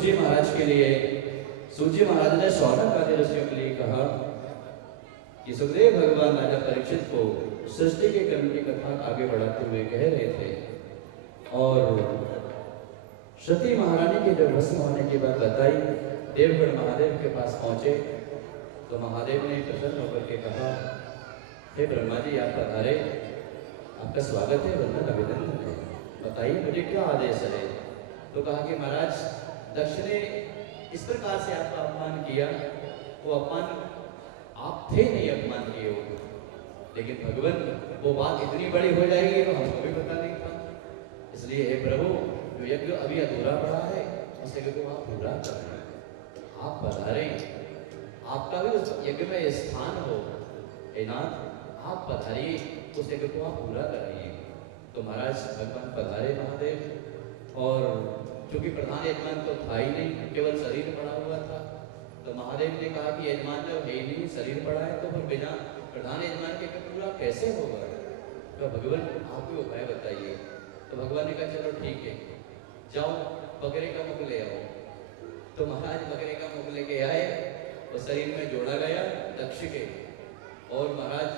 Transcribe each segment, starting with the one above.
सूत महाराज के लिए, सूत महाराज ने शौनक आदि ऋषियों के लिए कहा कि सुखदेव भगवान राजा परीक्षित को सृष्टि के क्रम की कथा आगे बढ़ाते हुए कह रहे थे, और सती महारानी के जब भस्म होने की बात बताई, देवगढ़ महादेव के पास पहुंचे तो महादेव ने प्रसन्न होकर के कहा, हे ब्रह्मा जी आप पधारे, आपका स्वागत है, वंदन अभिनंदन है, बताइए मुझे क्या आदेश है। तो कहा कि महाराज दक्ष ने इस प्रकार से आपका अपमान किया, वो अपमान आप थे नहीं अपमान किए हो, लेकिन भगवान वो बात इतनी बड़ी हो जाएगी तो हमको भी पता नहीं था, इसलिए हे प्रभु जो यज्ञ अभी अधूरा पड़ा है उस यज्ञ को आप पूरा कर रहे हैं, आप पधारे, आपका भी उस यज्ञ में स्थान हो, हे नाथ आप पधारिए, उस यज्ञ को आप पूरा कराइए। तो महाराज भगवान पधारे महादेव, और चूंकि प्रधान यजमान तो था ही नहीं, केवल शरीर पड़ा हुआ था, तो महादेव ने कहा कि यजमान जब है ही नहीं, शरीर पड़ा है, तो फिर बिना प्रधान यजमान के पूरा कैसे होगा, तो भगवान आप भी उपाय बताइए। तो भगवान ने कहा चलो ठीक है, जाओ बकरे का मुख ले आओ। तो महाराज बकरे का मुख लेके आए, वो शरीर में जोड़ा गया दक्ष के, और महाराज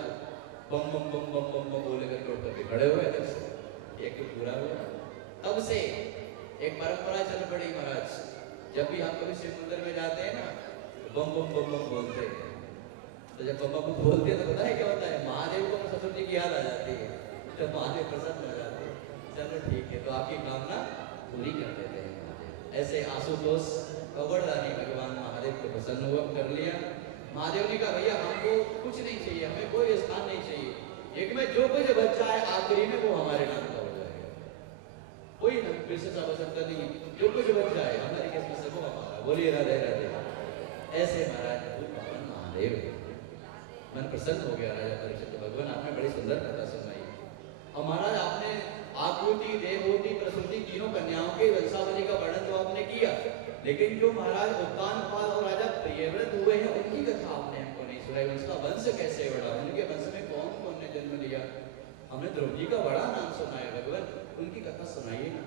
बम बम बम बम बम बम बोले करके उठ करके खड़े हुए दक्ष, एक तो पूरा हुआ। तब से एक परंपरा चल पड़ी महाराज, जब भी हम कभी शिव मंदिर में जाते हैं ना, बम बम बम बम बोलते हैं, तो जब बम बम बोलते हैं तो पता है क्या होता है, महादेव को सरस्वती की याद आ जाती है, जब महादेव प्रसन्न हो जाते हैं, चलो ठीक है, तो आपकी कामना पूरी कर देते हैं महादेव। ऐसे आशुतोष कवरदानी भगवान महादेव को प्रसन्न हुआ, कर लिया। महादेव ने कहा भैया हमको कुछ नहीं चाहिए, हमें कोई स्थान नहीं चाहिए, एक में जो कुछ बच्चा है आखिरी में वो हमारे नाम का हो जाएगा, कोई विशेष आवश्यकता नहीं, जो कुछ बच्चा है हमारे किस्मत से वो हमारा, बोलिए राधे राधे। ऐसे महाराज भगवान महादेव, मन प्रसन्न हो गया राजा परीक्षित, भगवान आपने बड़ी सुंदर कथा सुनाई, और महाराज आपने आकृति देवहूति प्रसूति तीनों कन्याओं के वंशावली का वर्णन तो आपने किया, लेकिन जो महाराज उत्तानपाद और राजा प्रियव्रत हुए हैं उनकी कथा आपने हमको नहीं सुनाई, उनका वंश कैसे बढ़ा, उनके वंश में कौन कौन ने जन्म लिया, हमने द्रौपदी का बड़ा नाम सुना है भगवान, उनकी कथा सुनाइए ना।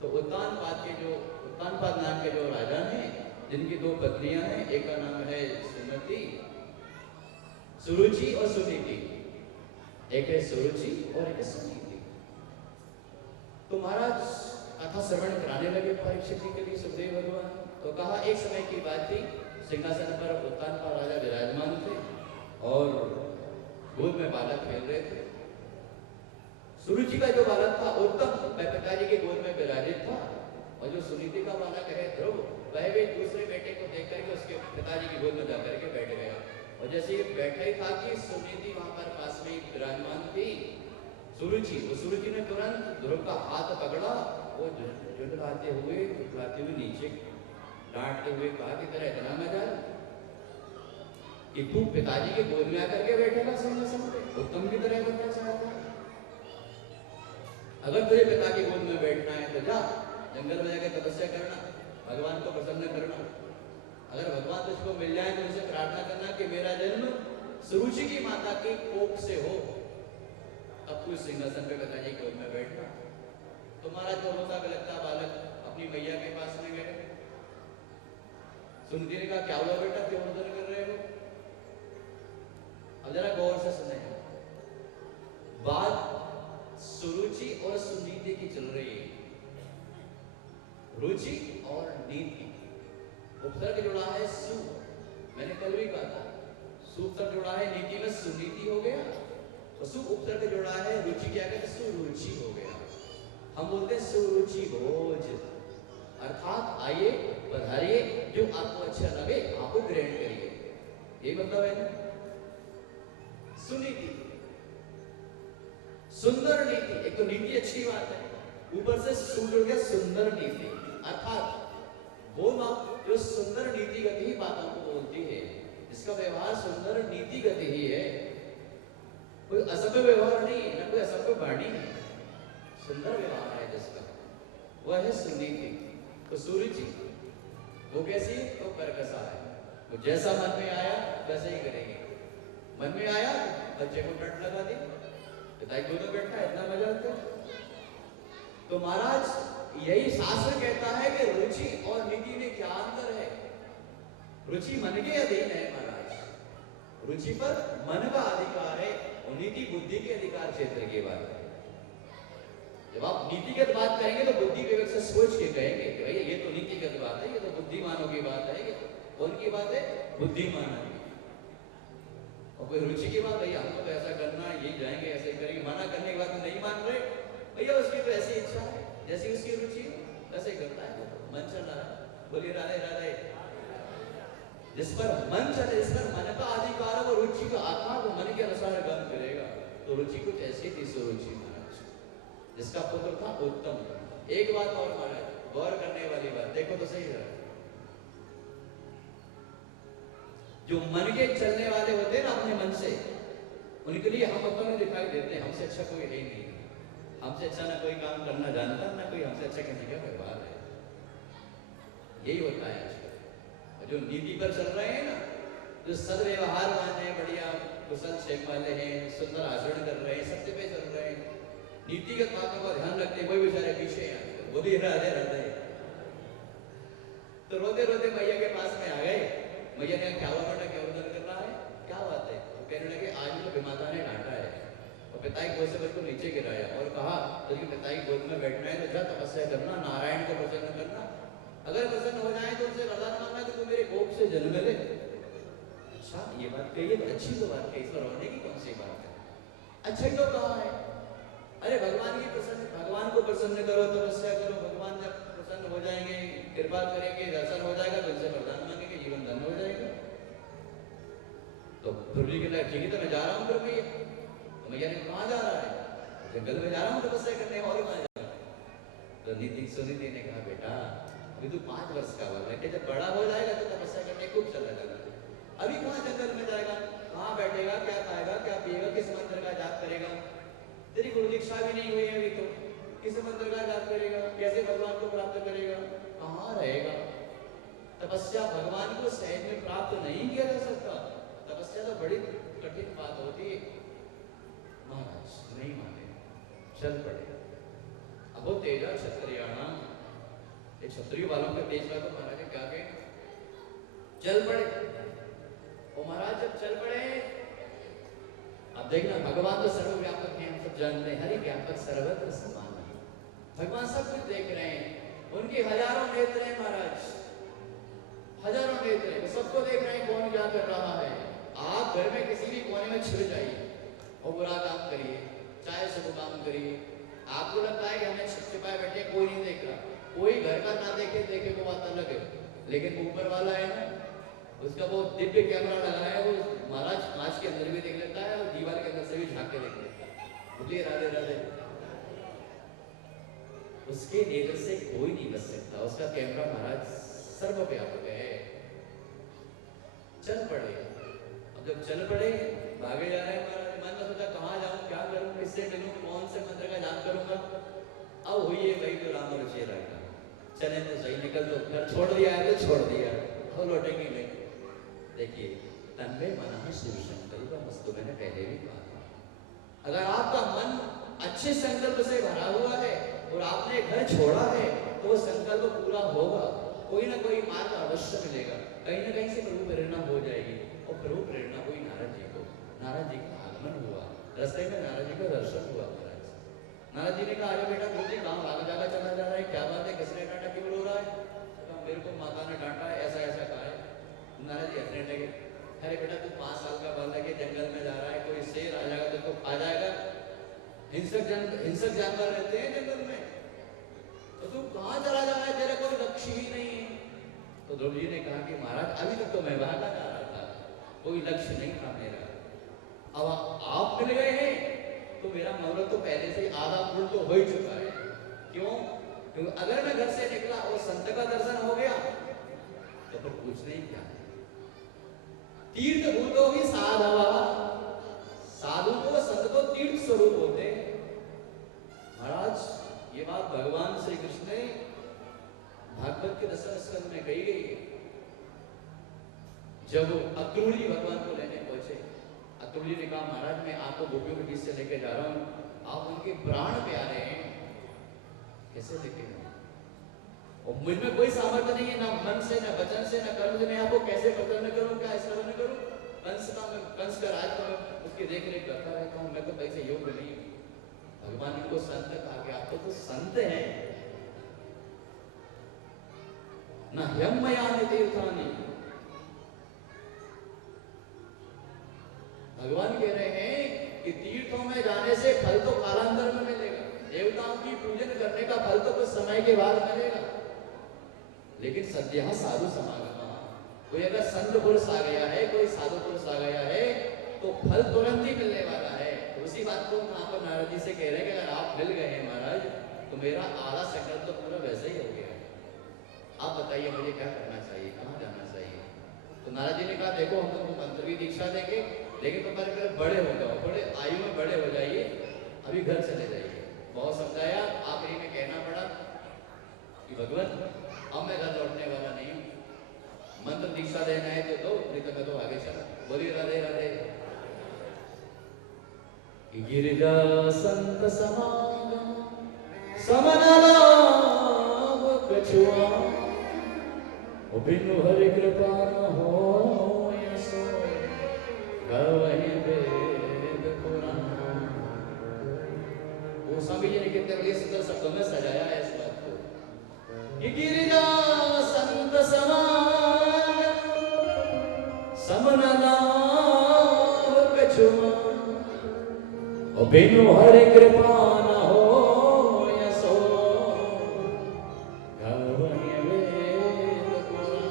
तो उत्तानपाद नाम के जो राजा हैं, जिनकी दो पत्नियां हैं, एक का नाम है सुमति, सुरुचि और सुनीति, एक है सुरुचि और एक है सुनीति। तो महाराज कथा श्रवण कराने लगे परीक्षित जी के लिए सुखदेव भगवान। तो कहा एक समय की बात थी, सिंहासन पर उत्तानपाद राजा विराजमान थे और गोद में बालक खेल रहे थे। सुरुचि का जो बालक था उत्तम वह पिताजी के गोद में विराजित था, और जो सुनीति का बालक है ध्रुव, वह भी दूसरे बेटे को देख करके उसके पिताजी की गोद में जाकर के बैठ गया। और जैसे ये बैठा ही था कि सुनीति वहां पर पास में विराजमान थी सुरुचि ने तुरंत ध्रुव का हाथ पकड़ा, वो झुंझलाते हुए नीचे डांटते हुए कहा कि तेरा इतना मजाल कि तू पिताजी के गोद में आकर के बैठेगा सिंहासन पे, उत्तम की तरह बनना चाहता है। अगर तुझे पिता की गोद में बैठना है तो जा जंगल में जाकर तपस्या करना, भगवान को प्रसन्न करना। अगर भगवान तुझको मिल जाए तो उनसे प्रार्थना करना कि मेरा जन्म सुरुचि की माता की कोख से हो, अब तू सिंहासन पे पिताजी की गोद में बैठना। तो महाराज को रोता लगता बालक अपनी मैया के पास में गए, सुनती ने कहा क्या हुआ बेटा, क्यों रोदन कर रहे हो। अब जरा गौर से सुने, बात सुरुचि और सुनीति की चल रही है, रुचि और नीति। उपसर्ग जुड़ा है सु, मैंने कल भी कहा था, सु उपसर्ग जुड़ा है नीति में सुनीति हो गया, और सु उपसर्ग जुड़ा है रुचि क्या कहते सुरुचि हो गया। हम बोलते हैं सुरुचि भोज, अर्थात आइए पधारिए, जो आपको अच्छा लगे आपको ग्रहण करिए, ये मतलब है ना। सुनीति सुंदर नीति, एक तो नीति अच्छी बात है, ऊपर से सूट हो गया सुंदर नीति, अर्थात वो बात जो सुंदर नीति गति ही बातों को बोलती है, इसका व्यवहार सुंदर नीति गति ही है, कोई असभ्य व्यवहार नहीं है, ना कोई असभ्य वाणी है, सुंदर व्यवहार है जिसका, वह है सुनीति। तो सुरुचि वो कैसी है, तो करकसा है, वो जैसा मन में आया वैसे ही करेंगे। मन में आया बच्चे को टट लगा दी, पिताजी दोनों बैठा है, इतना मजा आता है। तो महाराज यही शास्त्र कहता है कि रुचि और नीति में क्या अंतर है। रुचि मन के अधीन है महाराज, रुचि पर मन का अधिकार है और नीति बुद्धि के अधिकार क्षेत्र की बात है। जब आप नीतिगत बात कहेंगे तो बुद्धि विवेक से सोच के कहेंगे कि भैया ये तो नीतिगत बात है, ये तो बुद्धिमानों की बात है, ये कौन की बात है, बुद्धिमानों की। और कोई रुचि की बात, भैया हमको तो ऐसा करना है, ये जाएंगे ऐसे करेंगे, मना करने के बाद तो नहीं मान रहे, भैया उसकी तो ऐसी इच्छा है, जैसी उसकी रुचि वैसे करता है, मन चल रहा है। बोलिए राधे राधे। जिस पर मन चले, जिस पर मन का अधिकार है, वो रुचि को आत्मा को मन के अनुसार गम करेगा। तो रुचि कुछ ऐसी थी सुरुचि महाराज, जिसका पुत्र था उत्तम। एक बात और महाराज, गौर करने वाली बात, देखो तो सही है, जो मन के चलने वाले होते हैं ना अपने मन से, उनके लिए हम अपने दिखाई देते हैं, हमसे अच्छा कोई है ही नहीं, हमसे अच्छा ना कोई काम करना जानता, ना कोई हमसे अच्छा किसी का व्यवहार है। यही होता है आजकल। और जो नीति पर चल रहे हैं ना, जो सदव्यवहार वाले हैं, बढ़िया कुशल क्षेम वाले हैं, सुंदर आचरण कर रहे हैं, सत्य पे चल रहे हैं, नीतिगत बातों का ध्यान रखते हैं, वही बेचारे पीछे हैं। वो भी राधे राधे। तो रोते रोते मैया के पास में आ गए। मैया ने क्या हुआ बेटा, क्या उधर कर रहा है, क्या बात है? तो कहने लगे आज तो विमाता ने डांटा है और पिताई गोद से बिल्कुल नीचे गिराया और कहा तो पिताई गोद में बैठना है तो जा तपस्या करना, नारायण को प्रसन्न करना, अगर प्रसन्न हो जाए तो उनसे वरदान मांगना कि तू मेरे कोख से जन्म ले। अच्छा ये बात कही है, अच्छी तो बात कही, इस पर रोने की कौन सी बात है? अच्छा ही तो कहा है। अरे भगवान की प्रसन्न, भगवान को प्रसन्न करो, तपस्या करो, भगवान जब प्रसन्न हो जाएंगे, कृपा करेंगे, दर्शन हो जाएगा तो उनसे वरदान मांगेंगे, जीवन धन्य हो जाएगा। तो प्रभु के लिए ठीक है, तो मैं जा रहा हूँ प्रभु। तो मैया ने कहा जा रहा है? जंगल में जा रहा हूँ तपस्या करने, और कहाँ जा रहा है? तो नीति सुनीति ने कहा बेटा अभी तू 5 वर्ष का हुआ है, जब बड़ा हो जाएगा तो तपस्या करने खूब चला जाएगा। अभी कहाँ जंगल में जाएगा, कहाँ बैठेगा, क्या खाएगा, क्या पिएगा, किस मंत्र का जाप करेगा? तेरी गुरु दीक्षा भी नहीं हुई है अभी, तो किस मंत्र का जाप करेगा, कैसे भगवान को प्राप्त करेगा, कहाँ रहेगा? तपस्या भगवान को सहज में प्राप्त नहीं किया जा सकता, तपस्या तो बड़ी कठिन बात होती है। महाराज नहीं माने, चल पड़े। अब वो तेजा क्षत्रियाणा, एक क्षत्रिय वालों के तेज का तो महाराज क्या कहे, चल पड़े। और महाराज जब चल पड़े, अब देखना भगवान तो सर्वव्यापक है, हम सब जानते हैं, हरि व्यापक सर्वत्र समान है, भगवान सब कुछ देख रहे हैं, उनकी हजारों नेत्र हैं महाराज, हजारों नेत्र हैं, सबको देख रहे हैं कौन क्या कर रहा है। आप घर में किसी भी कोने में छिड़ जाइए और बुरा काम करिए, चाहे शुभ काम करिए, आपको लगता है कि हमें छिपाए बैठे कोई नहीं देख रहा, कोई घर का ना देखे, देखे को बात अलग है, लेकिन ऊपर वाला है ना, उसका वो दिव्य कैमरा लगा है, वो महाराज कांच के अंदर भी देख लेता है और दीवार के अंदर से भी झांक के देख लेता है। बोलिए राधे राधे। उसके नेत्र से कोई नहीं बच सकता, उसका कैमरा महाराज सर्वव्यापक है। चल पड़े। अब जब चल पड़े, भागे जा रहे हैं महाराज, मन में सोचा कहाँ जाऊं, क्या करूं, किससे मिलूं, कौन से मंत्र का जाप करूंगा। अब हुई है वही तो राम और चेरा का, चले तो सही, निकल तो घर छोड़ दिया है तो छोड़ दिया, और लौटेंगे नहीं। देखिए तन्मे मना शिव संकल्प मस्तु, मैंने पहले भी कहा था, अगर आपका मन अच्छे संकल्प से भरा हुआ है और आपने घर छोड़ा है तो वो संकल्प पूरा होगा, कोई ना कोई मार्ग अवश्य मिलेगा, कहीं ना कहीं से प्रभु प्रेरणा हो जाएगी। और प्रभु प्रेरणा हुई नारद जी को, नारद जी का आगमन हुआ, रास्ते में नारद जी का दर्शन हुआ। महाराज नारद जी ने कहा अरे बेटा गुरु जी कहाँ भाग जागा चला जा रहा है, क्या बात है, किसने डांटा, क्यों रो रहा है? तो मेरे को माता ने डांटा है, ऐसा ऐसा कहा है। नारद जी हंसने लगे, अरे बेटा तू 5 साल का बालक है, जंगल में जा रहा है, कोई शेर आ जाएगा तो खा जाएगा, हिंसक जानवर रहते हैं जंगल में, तो तू कहाँ चला जा रहा है, तेरा कोई लक्ष्य ही नहीं है। तो ध्रुव जी ने कहा कि महाराज अभी तक तो मैं भागा जा रहा था, कोई लक्ष्य नहीं था मेरा, अब आप मिल गए हैं तो मेरा मनोरथ तो पहले से आधा पूर्ण तो हो ही चुका है। क्यों? क्योंकि अगर मैं घर से निकला और संत का दर्शन हो गया तो फिर पूछने ही क्या है। तीर्थ भूतो ही साधवा, साधु को संत को तीर्थ स्वरूप होते हैं। महाराज ये बात भगवान श्री कृष्ण ने भागवत के 10वें स्कंद में कही गई है। जब अक्रूरी भगवान को लेने पहुंचे, अक्रूरी ने कहा महाराज मैं आपको गोपियों के बीच से लेके जा रहा हूं, आप उनके प्राण प्यारे हैं, कैसे लेके जाऊं? और मुझ में कोई सामर्थ्य नहीं है, ना मन से, ना वचन से, ना कर्म से मैं आपको कैसे प्रसन्न करूं, क्या श्रवण करूं। कंस का राज को मैं उसकी देख रेख करता रहता हूं, मैं तो ऐसे योग्य नहीं हूं। भगवान इनको संत कहा कि आप तो संत हैं। ना ह्यमयानि तीर्थानि, भगवान कह रहे हैं कि तीर्थों में जाने से फल तो कालांतर में मिलेगा, देवताओं की पूजन करने का फल तो कुछ समय के बाद मिलेगा, लेकिन सद्यः साधु समागम, कोई अगर संत पुरुष आ गया है, कोई साधु पुरुष आ गया है तो फल तुरंत ही मिलने वाला है। तो उसी बात को वहां पर नारद जी से कह रहे हैं कि अगर आप मिल गए हैं महाराज तो मेरा आधा संकल्प तो पूरा वैसे ही हो गया है, आप बताइए मुझे क्या करना चाहिए, कहाँ जाना चाहिए। तो नारद जी ने कहा देखो हम तुमको मंत्र की दीक्षा देंगे, लेकिन तुम्हारे पहले बड़े हो जाओ, थोड़े आयु में बड़े हो जाइए, अभी घर चले जाइए। बहुत समझाया, आखिरी में कहना पड़ा कि भगवान अब मैं घर लौटने वाला नहीं हूँ, मंत्र दीक्षा देना है तो दो, नहीं तो मैं तो आगे चला। बोलिए राधे राधे। गिरिजा संत समागम समन लाभ कछुआ, बिनु हरि कृपा न हो सो गवहि वेद पुराण। गोस्वामी जी ने कितने बड़े सुंदर शब्दों में सजाया है इस बात को। गिरिजा संत समागम समन लाभ कछुआ, बिनु हरि कृपा न हो सो गवहि वेद पुराण,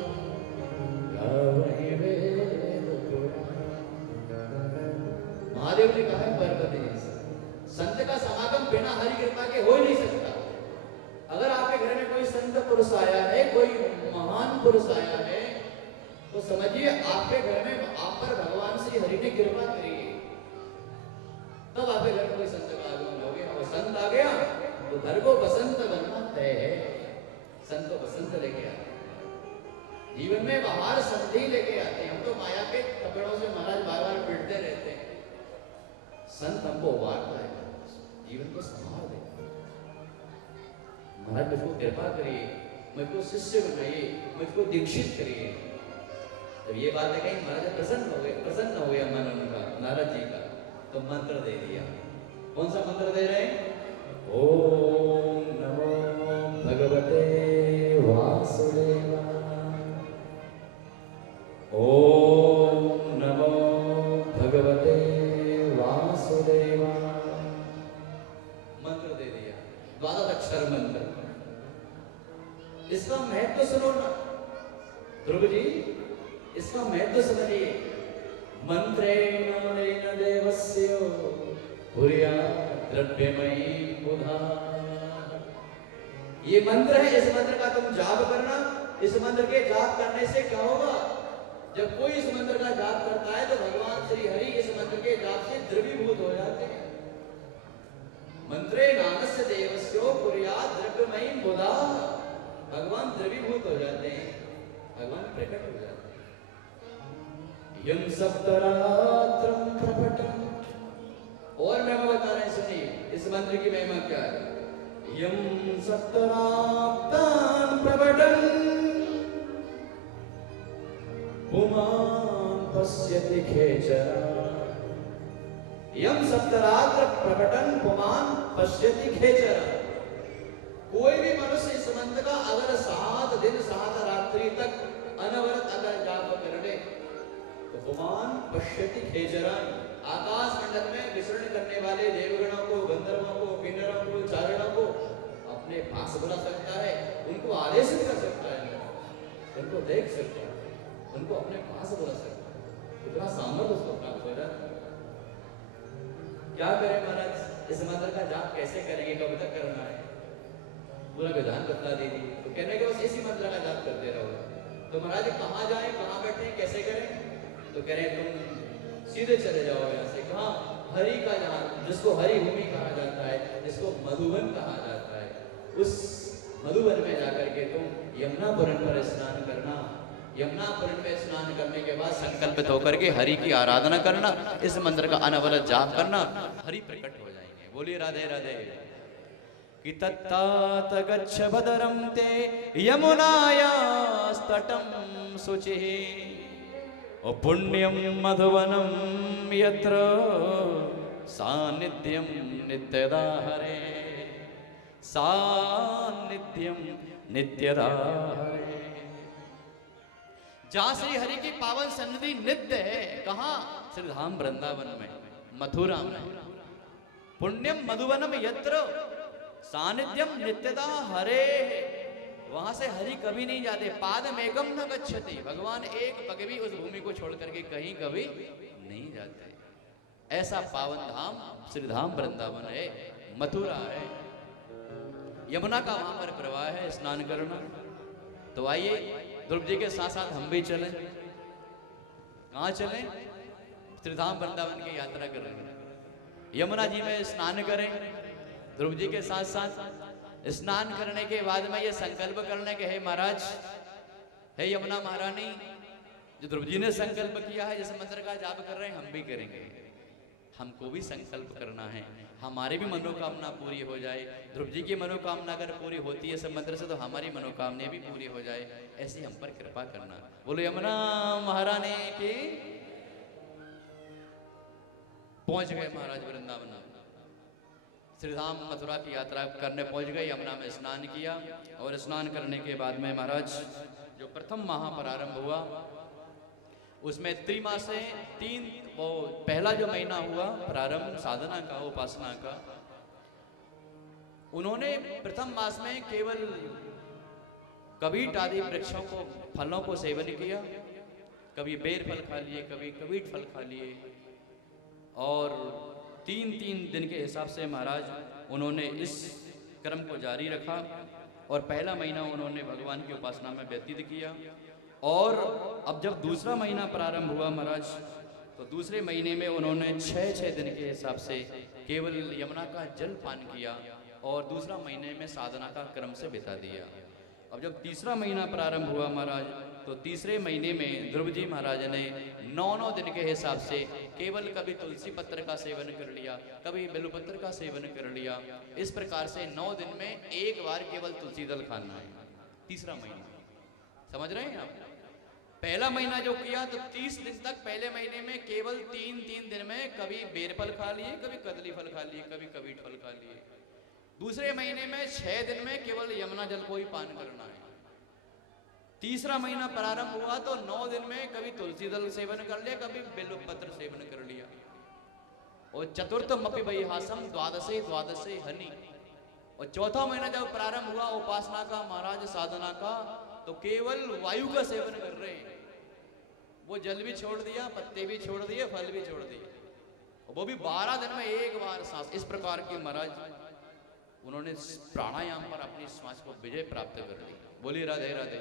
गवहि वेद पुराण। महादेव ने कहा है पार्वती जी से, संत का समागम बिना हरि कृपा के हो ही नहीं सकता। अगर आपके घर में कोई संत पुरुष आया है, कोई महान पुरुष आया है, तो समझिए आपके घर में आप पर भगवान श्री हरि ने कृपा करी है, तब आपके घर में कोई संत का आगमन हो गया। और संत आ गया तो घर को बसंत बनना तय है। संत को बसंत लेके आते हैं, जीवन में बाहर संधि लेके आते हैं। हम तो माया के थप्पड़ों से महाराज बार बार पिटते रहते हैं, संत हमको उबारता है, जीवन को संभाल देता है। महाराज मुझको कृपा करिए, मुझको शिष्य बनाइए, मुझको दीक्षित करिए। तो ये बात है कहीं महाराज प्रसन्न हो गया मन उनका, नारद जी का, तो मंत्र दे दिया। कौन सा मंत्र दे रहे हैं? ओम नमो भगवते वासुदेवाय, ओम नमो भगवते वासुदेवाय। मंत्र दे दिया, 12 अक्षर मंत्र। इसका महत्व सुनो ना ध्रुव जी, इसका महत्व समझिए। मंत्रेण अनेन देवस्य पुर्यात् द्रव्यमयी बुधा। ये मंत्र है, इस मंत्र का तुम जाप करना। इस मंत्र के जाप करने से क्या होगा? जब कोई इस मंत्र का जाप करता है तो भगवान श्री हरि इस मंत्र के जाप से द्रवीभूत हो जाते हैं। मंत्रे नामस्य देवस्यो पुर्यात् द्रव्यमयी बुधा। भगवान द्रवीभूत हो जाते हैं, भगवान प्रकट हो जाते हैं। यम सप्तरात्रम प्रकटम। और महिमा बता रहे हैं, सुनिए इस मंत्र की महिमा क्या है। यम सप्तरात्रम प्रकटम पुमान् पश्यति खेचरा। यम सप्तरात्र प्रकटन पुमान् पश्यति खेचरा। कोई भी मनुष्य इस मंत्र का अगर 7 दिन 7 रात्रि तक अनवरत अगर जाप कर ले तो पुमान् पश्यति खेचरा। आकाश मंडल में विचरण करने वाले देवगणों को, गंधर्वों को, किन्नरों को, चारणों को अपने पास बुला सकता है, उनको आदेशित कर सकता है, उनको देख सकता है, उनको अपने पास बुला सकता है। कितना सामर्थ्य उसको प्राप्त हो जाता है। क्या करें महाराज, इस मंत्र का जाप कैसे करेंगे, कब तक करना है, पूरा विधान बता दीजिए। तो कहने के बस इसी मंत्र का जाप करते रहो। तो महाराज कहाँ जाएं, कहाँ बैठे, कैसे करें? तो कह रहे तुम सीधे चले जाओ यहाँ से। कहाँ? हरि का, जहाँ जिसको हरि भूमि कहा जाता है, जिसको मधुबन कहा जाता है, उस मधुबन में जाकर के तुम यमुनापुरम पर स्नान करना। यमुनापुरम में स्नान करने के बाद संकल्पित होकर के हरि की आराधना करना, इस मंत्र का अनवरत जाप करना, हरि प्रकट हो जाएंगे। बोलिए राधे राधे। कि तत्तात गच्छ भदरं ते यमुनायास्तटं शुचिः ओ पुण्यं मधुवनं यत्र सान्निध्यं नित्यदा हरे सान्निध्यं नित्यदा हरे। जहां श्री हरि की पावन सन्निधि नित्य है, कहां? श्री धाम वृंदावन में, मथुरा में। पुण्यम मधुवनम यत्र सानिध्यम नित्यदा हरे, वहां से हरि कभी नहीं जाते। पादमेकम न गच्छति, भगवान एक पग भी उस भूमि को छोड़ करके कहीं कभी नहीं जाते। ऐसा पावन धाम श्री धाम वृंदावन है, मथुरा है। यमुना का वहां पर प्रवाह है, स्नान करना। तो आइए ध्रुव जी के साथ साथ हम भी चलें। कहां चलें? श्री धाम वृंदावन की यात्रा करें, यमुना जी में स्नान करें। ध्रुव जी के साथ साथ स्नान करने के बाद में ये संकल्प करने के, हे महाराज, हे यमुना महारानी, जो ध्रुव जी ने संकल्प किया है, जिस मंत्र का जाप कर रहे हैं, हम भी करेंगे। हमको भी संकल्प करना है, हमारी भी मनोकामना पूरी हो जाए। ध्रुव जी की मनोकामना अगर पूरी होती है सब मंत्र से, तो हमारी मनोकामना भी पूरी हो जाए। ऐसी हम पर कृपा करना। बोलो यमुना महारानी की। पहुंच गए महाराज वृंदावन, श्रीधाम मथुरा की यात्रा करने पहुंच गए। यमुना में स्नान किया और स्नान करने के बाद में महाराज जो प्रथम महापरारंभ हुआ, उसमें त्रिमासे वो पहला जो महीना हुआ प्रारंभ साधना का, उपासना का, उन्होंने प्रथम मास में केवल कबीट आदि वृक्षों को, फलों को सेवन किया। कभी बेर फल खा लिए, कभी कबीट फल खा लिए, और 3-3 दिन के हिसाब से महाराज उन्होंने इस क्रम को जारी रखा। और पहला महीना उन्होंने भगवान की उपासना में व्यतीत किया। और अब जब दूसरा महीना प्रारंभ हुआ महाराज, तो दूसरे महीने में उन्होंने 6-6 दिन के हिसाब से केवल यमुना का जल पान किया और दूसरा महीने में साधना का क्रम से बिता दिया। अब जब तीसरा महीना प्रारंभ हुआ महाराज, तो तीसरे महीने में ध्रुव जी महाराज ने 9-9 दिन के हिसाब से केवल कभी तुलसी पत्र का सेवन कर लिया, कभी बेलपत्र का सेवन कर लिया। इस प्रकार से 9 दिन में एक बार केवल तुलसी दल खाना है। तीसरा महीना, समझ रहे हैं आप? पहला महीना जो किया, तो 30 दिन तक पहले महीने में केवल 3-3 दिन में कभी बेर फल खा लिए, कभी कदली फल खा लिए, कभी कबीट फल खा लिए। दूसरे महीने में 6 दिन में केवल यमुना जल को ही पान करना है। तीसरा महीना प्रारंभ हुआ तो 9 दिन में कभी तुलसी दल सेवन कर लिया, कभी बेलपत्र सेवन कर लिया। और चतुर्थ मपि वैहासम द्वादशे द्वादशे हनि। और चौथा महीना जब प्रारंभ हुआ उपासना का महाराज, साधना का, तो केवल वायु का सेवन कर रहे हैं। वो जल भी छोड़ दिया, पत्ते भी छोड़ दिए, फल भी छोड़ दिए, वो भी 12 दिन में एक बार सांस। इस प्रकार की महाराज उन्होंने प्राणायाम पर अपनी श्वास को विजय प्राप्त कर ली। बोली राधे राधे।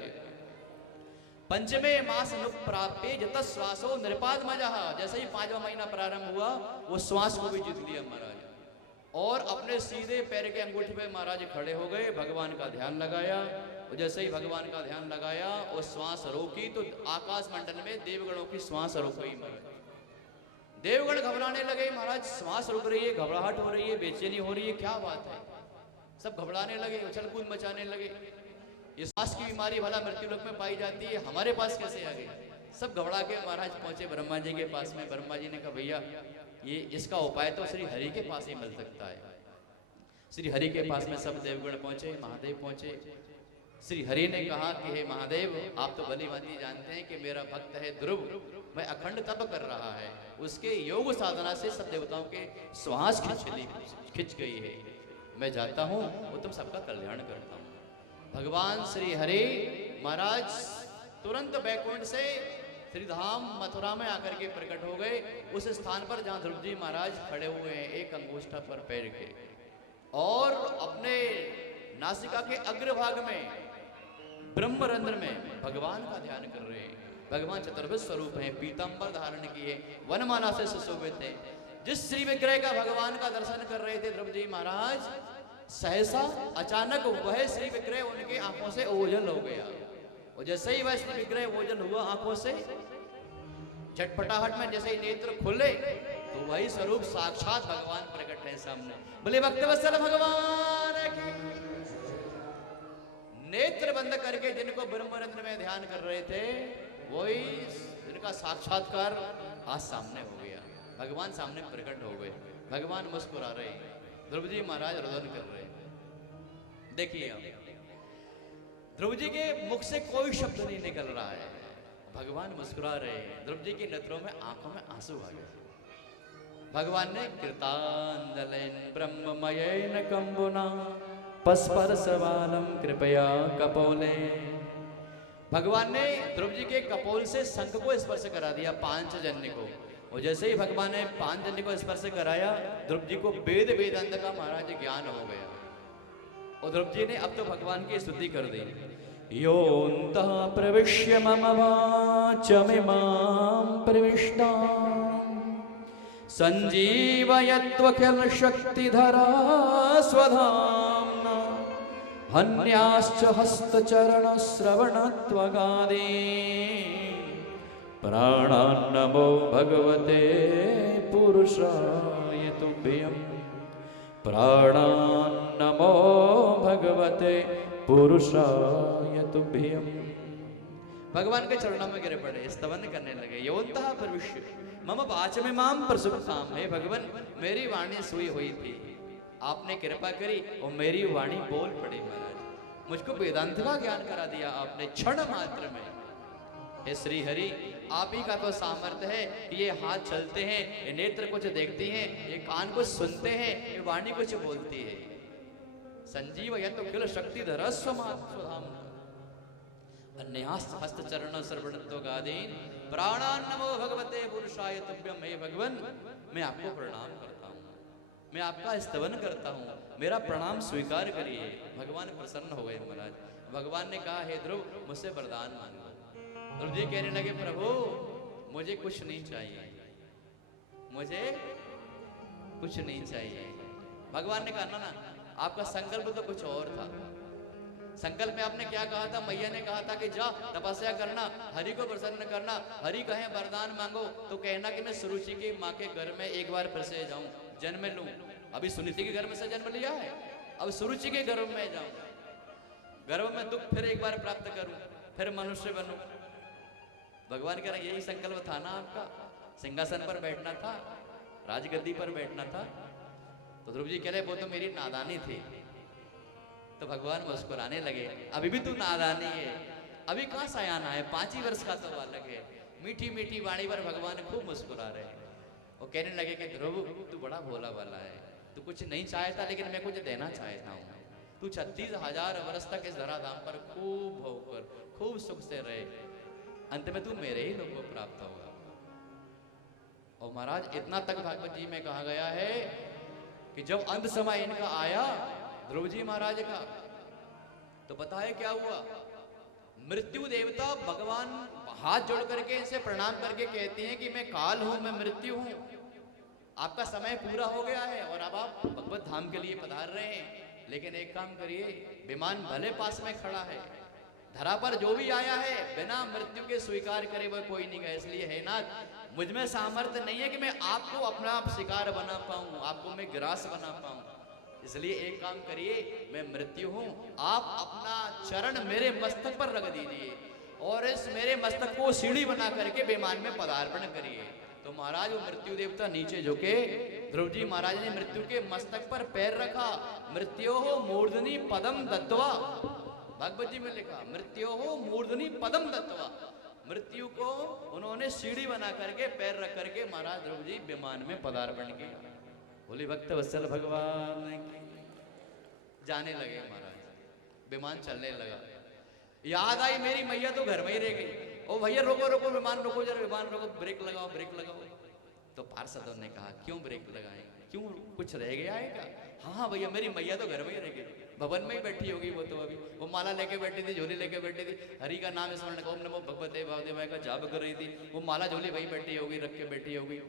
पंचमे मास नुक प्राप्ते जत श्वासो निरपाद मजा। जैसे ही 5वां महीना प्रारंभ हुआ, वो श्वास को भी जीत लिया महाराज, और अपने सीधे पैर के अंगूठे पे महाराज खड़े हो गए, भगवान का ध्यान लगाया। और जैसे ही भगवान का ध्यान लगाया और श्वास रोकी, तो आकाश मंडल में देवगणों की श्वास रुक गई महाराज। देवगण घबराने लगे, महाराज श्वास रुक रही है, घबराहट हो रही है, बेचैनी हो रही है, क्या बात है? सब घबराने लगे, उछल कूद मचाने लगे। ये श्वास की बीमारी भला मृत्यु लोक में पाई जाती है, हमारे पास कैसे आ गई? सब घबरा के महाराज पहुंचे ब्रह्मा जी के पास में। ब्रह्मा जी ने कहा, भैया ये इसका उपाय तो श्री हरि के पास ही मिल सकता है। श्री हरि के पास में सब देवगण पहुंचे, महादेव पहुंचे। श्री हरि ने कहा कि हे महादेव, आप तो भली भांति जानते हैं कि मेरा भक्त है ध्रुव, मैं अखंड तप कर रहा है, उसके योग साधना से सब देवताओं के श्वास खिंच गई है। मैं जाता हूँ, वो तुम सबका कल्याण करता हूँ। भगवान श्री हरि महाराज तुरंत बैकुंठ से श्रीधाम मथुरा में आकर के प्रकट हो गए, उस स्थान पर जहाँ ध्रुव जी महाराज खड़े हुए हैं, एक अंगुष्ठा पर पैर के, और अपने नासिका के अग्रभाग में ब्रह्मरंध्र में भगवान का ध्यान कर रहे हैं। भगवान चतुर्भुज स्वरूप हैं, पीतांबर धारण किए, वनमाला से सुशोभित थे। जिस श्री विग्रह का भगवान का दर्शन कर रहे थे ध्रुव जी महाराज, सहसा अचानक वह श्री विग्रह उनके आंखों से ओझल हो गया। और जैसे ही वह श्री विग्रह ओझल हुआ आंखों से, झटपटाहट में जैसे ही नेत्र खुले, तो तो वही स्वरूप साक्षात भगवान प्रकट है सामने। बोले भक्तवत्सल भगवान की। नेत्र बंद करके जिनको ब्रह्मरंध्र में ध्यान कर रहे थे, वही जिनका साक्षात्कार आज सामने हो गया, भगवान सामने प्रकट हो गए। भगवान मुस्कुरा रहे हैं, ध्रुव जी महाराज रुदन कर रहे हैं। देखिए अब ध्रुव जी के मुख से कोई शब्द नहीं निकल रहा है, भगवान मुस्कुरा रहे हैं। ध्रुव जी की नेत्रों में, आंखों में आंसू आ गए। भगवान ने कृतांजलिन ब्रह्ममयेन कंबुना पस्पर्शवालम कृपया कपोले। भगवान ने ध्रुव जी के कपोल से शंख को स्पर्श करा दिया, पांचजन्य को। और जैसे ही भगवान ने पांचजन्य को स्पर्श कराया, ध्रुव जी को वेद वेदांत का महाराज ज्ञान हो गया। और ध्रुव जी ने अब तो भगवान की स्तुति कर दी। योऽन्तः प्रविश्य मम वाचमिमां प्रविष्टां संजीवयत्वखिल शक्तिधरा स्वधाम्ना हन्याश्च हस्तचरणश्रवणत्वगादि प्राणान्नमो भगवते पुरुषाय तुभ्यं प्राणान्नमो भगवते पुरुषाय तुभ्यं। भगवान के चरणों में गिरे पड़े, स्तवन करने लगे। योऽन्तः प्रविश्य मम वाचमिमां प्रसुप्तां। हे भगवान, मेरी वाणी सोई हुई थी, आपने कृपा करी और मेरी वाणी बोल पड़ी महाराज। मुझको वेदांत का ज्ञान करा दिया आपने क्षण मात्र में। हे श्री हरि, आप ही का तो सामर्थ्य है कि ये हाथ चलते हैं, ये नेत्र कुछ देखती हैं, ये कान कुछ सुनते हैं, ये वाणी कुछ बोलती है। संजीव यह तो किल शक्तिधर स्वधाम अन्यास्त हस्त चरण सर्वणत्वगादीन प्राणान नमो भगवते पुरुषाय तुभ्यम। हे भगवान, मैं आपको प्रणाम करता हूँ, मैं आपका स्तवन करता हूँ, मेरा प्रणाम स्वीकार करिए। भगवान प्रसन्न हो गए महाराज। भगवान ने कहा, हे ध्रुव, मुझसे वरदान मांगो। ध्रुव जी कहने लगे, प्रभु मुझे कुछ नहीं चाहिए, मुझे कुछ नहीं चाहिए। भगवान ने कहा, ना आपका संकल्प तो कुछ और था। संकल्प में आपने क्या कहा था? मैया ने कहा था कि जा तपस्या करना, हरि को प्रसन्न करना, हरि कहे वरदान मांगो तो कहना कि मैं सुरुचि की माँ के घर में एक बार फिर से जाऊं, जन्म लूं। अभी सुनीति के घर में से जन्म लिया है, अब सुरुचि के गर्भ में जाऊं, गर्भ में दुख फिर एक बार प्राप्त करूं, फिर मनुष्य बनूं। भगवान कह रहे यही संकल्प था ना आपका, सिंहासन पर बैठना था, राजगद्दी पर बैठना था। तो ध्रुव जी कह रहे वो तो मेरी नादानी थी। तो भगवान मुस्कुराने लगे, अभी भी तू नादानी है, अभी कहाँ सयाना है, 5 ही वर्ष का तो बालक है। मीठी मीठी वाणी पर भगवान खूब मुस्कुरा रहे हैं और कहने लगे कि ध्रुव तू बड़ा भोला वाला है, तू कुछ नहीं चाहता लेकिन मैं कुछ देना चाहता हूँ। तू 36,000 वर्ष तक इस धराधाम पर खूब भोगकर खूब सुख से रहे, अंत में तू मेरे ही लोग को प्राप्त होगा। और महाराज इतना तक भागवत जी में कहा गया है कि जब अंत समय इनका आया ध्रुव जी महाराज का, तो बताए क्या हुआ। मृत्यु देवता भगवान हाथ जोड़ करके इनसे प्रणाम करके कहती हैं कि मैं काल हूं, मैं मृत्यु हूं, आपका समय पूरा हो गया है और अब आप भगवत धाम के लिए पधार रहे हैं। लेकिन एक काम करिए, विमान भले पास में खड़ा है, धरा पर जो भी आया है बिना मृत्यु के स्वीकार करे वह कोई नहीं गया। इसलिए है ना, मुझ में सामर्थ्य नहीं है कि मैं आपको अपना शिकार बना पाऊं, आपको मैं ग्रास बना पाऊं। इसलिए एक काम करिए, मैं मृत्यु हूं, आप अपना चरण मेरे मस्तक पर रख दीजिए और इस मेरे मस्तक को सीढ़ी बना करके विमान में पदार्पण करिए। तो महाराज वो मृत्यु देवता नीचे झुके, ध्रुव जी महाराज ने मृत्यु के मस्तक पर पैर रखा। मृत्यो हो मूर्धनि पदम दत्वा, भगवत जी में लिखा, मृत्यु हो मूर्धनि पदम दत्वा, मृत्यु को उन्होंने सीढ़ी बना करके पैर रख करके महाराज ध्रुव जी विमान में पदार्पण किया। बोले भक्त वत्सल भगवान जाने लगे महाराज, विमान चलने लगा। याद आई मेरी मैया तो घर में ही रह गई। ओ भैया रोको रोको, विमान रोको जरा, विमान रोको, ब्रेक लगाओ ब्रेक लगाओ। तो पार्षदों ने कहा क्यों ब्रेक लगाएं, क्यों कुछ रह गया है क्या? हाँ भैया मेरी मैया तो घर में ही रह गई, भवन में ही बैठी होगी वो। तो अभी वो माला लेके बैठी थी, झोली लेके बैठी थी, हरि का नाम स्मरण ओम नमो भगवते वासुदेवाय का जाप कर रही थी, वो माला झोली वही बैठी होगी, रख के बैठी होगी।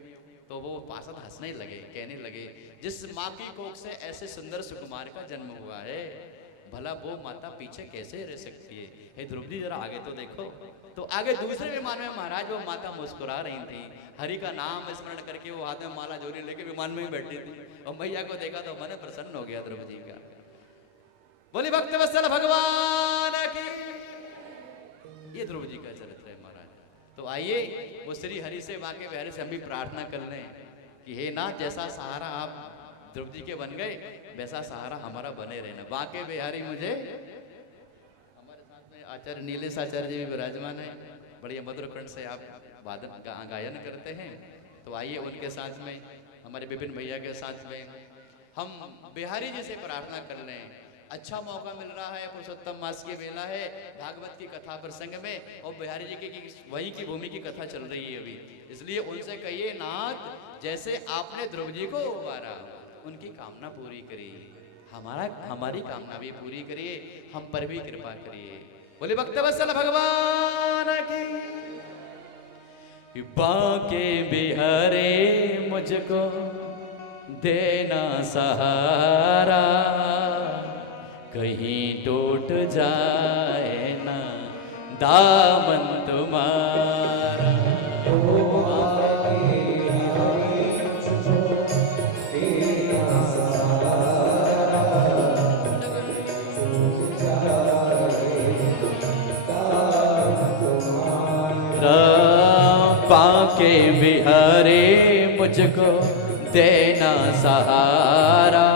तो वो पार्षद हंसने लगे, कहने लगे जिस माँ की कोख से ऐसे सुंदर सुकुमार का जन्म हुआ है, भला वो माता पीछे कैसे रह सकती है। हे ध्रुव जी जरा आगे तो देखो। तो आगे दूसरे विमान में महाराज वो माता मुस्कुरा रही थी, हरि का नाम स्मरण करके वो हाथ में माला जोरी लेके विमान में ही बैठी थी। और मैया को देखा तो मन प्रसन्न हो गया ध्रुव जी का। बोली भक्त वत्सल भगवान की। ये ध्रुव जी का चरित्र है महाराज। तो आइए वो श्री हरि से वाके बिहारी से हम भी प्रार्थना कर लें कि हे नाथ, जैसा सहारा आप ध्रुव जी के बन गए वैसा सहारा हमारा बने रहना। बाके बिहारी मुझे, हमारे साथ में आचार्य नीलेश आचार्य जी भी विराजमान है, बढ़िया मधुर कंठ से आप वादन गायन करते हैं। तो आइए उनके साथ में, हमारे विपिन भैया के साथ में हम बिहारी जी से प्रार्थना कर लें। अच्छा मौका मिल रहा है, पुरुषोत्तम मास की बेला है, भागवत की कथा प्रसंग में, और बिहारी जी की वहीं की भूमि की कथा चल रही है अभी। इसलिए उनसे कहिए नाथ, जैसे आपने ध्रुव जी को उबारा, उनकी कामना पूरी करिए, हमारी कामना भी पूरी करिए, हम पर भी कृपा करिए। बोले भक्तवत्सल भगवान की। बाके बिहारे मुझको देना सहारा, कहीं टूट जाए ना दामन तुम्हारा। बाके बिहारे मुझको देना सहारा,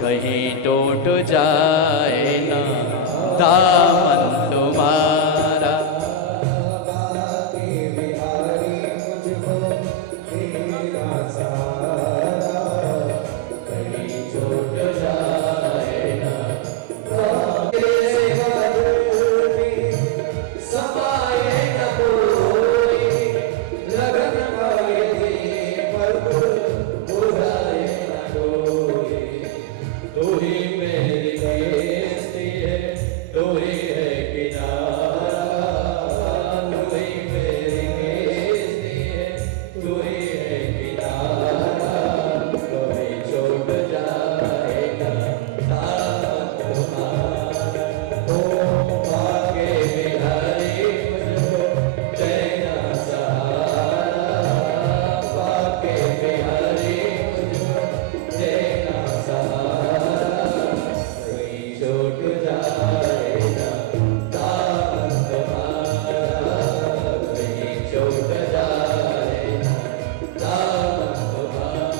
कहीं टूट जाए ना दामन तुम्हारा। बाके बिहारी मुझको देना सहारा, कहीं टूट जाए ना समाये न कोई, लगन वाले पर बुझाए न कोई। तू ही मेरी बेइज्जती है, तू ही है किनारा, तू ही मेरी बेइज्जती है, तू ही है किनारा। कभी छूट जाए ना दामन तुम्हारा। ओ बाके बिहारी मुझको देना सहारा, बाके बिहारी मुझको देना सहारा, कहीं छूट जाए ना दामन तुम्हारा, कहीं छूट जाए ना दामन तुम्हारा।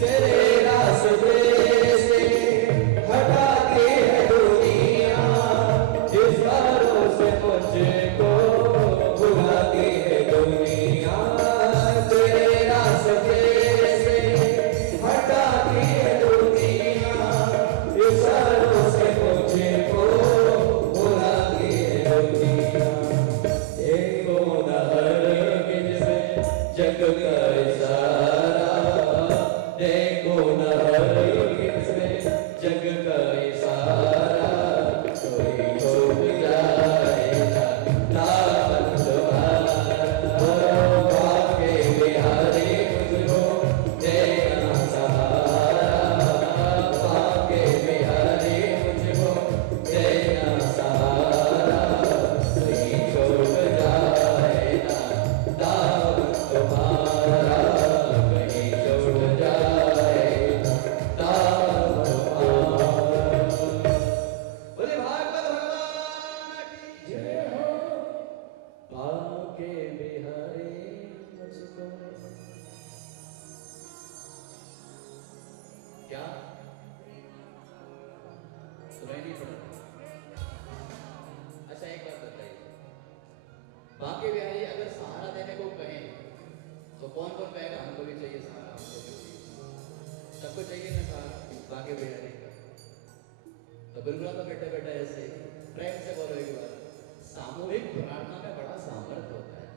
तेरे रास्ते से हटा के है दुनिया, जिस बारों से मुझको भुला के है दुनिया। तेरे रास्ते से हटा के है दुनिया, जिस बारों से मुझको भुला के है दुनिया। देखो न हरगिज़ से जग का इशारा, देखो न हरगिज़ से जग का इशारा, कोई छूट जाए ना दामन तुम्हारा। ओ बाके बिहारी मुझको देना सहारा, बाके बिहारी मुझको देना सहारा, कहीं छूट जाए ना दामन तुम्हारा, कहीं छूट जाए ना दामन तुम्हारा। बोले भागवत भगवान की जय हो। बाके बिहारी मुझको, क्या सुनाई नहीं पड़ा? अच्छा एक बात बताइए, बाके बिहारी अगर सहारा देने को कहें तो कौन कौन कहेगा हमको भी चाहिए सहारा, हमको भी चाहिए। सबको चाहिए ना सहारा बाकी बिहारी का, तो बिल्कुल तो बैठे बैठे ऐसे प्रेम से बोलो एक बार, सामूहिक प्रार्थना में बड़ा सामर्थ्य होता है।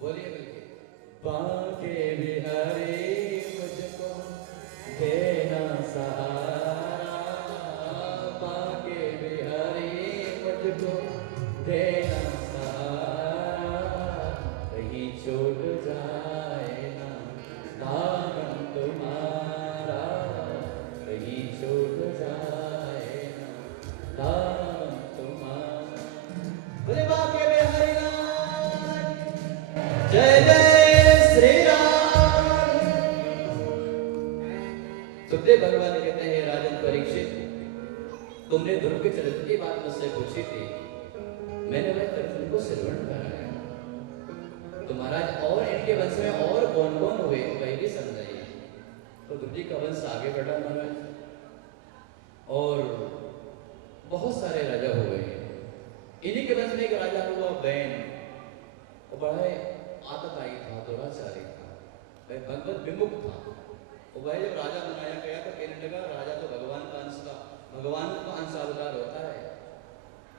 बोलिए मिलके, बाके बिहारी मुझको देना सहारा, बाके बिहारी मुझको देना सहारा, कहीं छूट जाए ना दामन तुम्हारा, कहीं छूट जाए ना दामन तुम्हारा। बोले बाके बिहारी लाल, जय जय श्री राम। सुखदेव भगवान कहते हैं, राजन परीक्षित, तुमने ध्रुव के चरित्र की बात मुझसे पूछी थी, मैंने वह चरित्र को श्रवण कराया। तो महाराज और इनके वंश में और कौन कौन हुए वह भी समझाइए। तो ध्रुव जी का वंश आगे बढ़ा महाराज, और बहुत सारे राजा हुए। इन्हीं के वंश में एक राजा हुआ बैन, वो बड़ा आतताई था, दुराचारी था, वह भगवत विमुख था। वो वह जब राजा बनाया गया तो कहने लगा, राजा तो भगवान का अंश का, भगवान का अंशावतार होता है,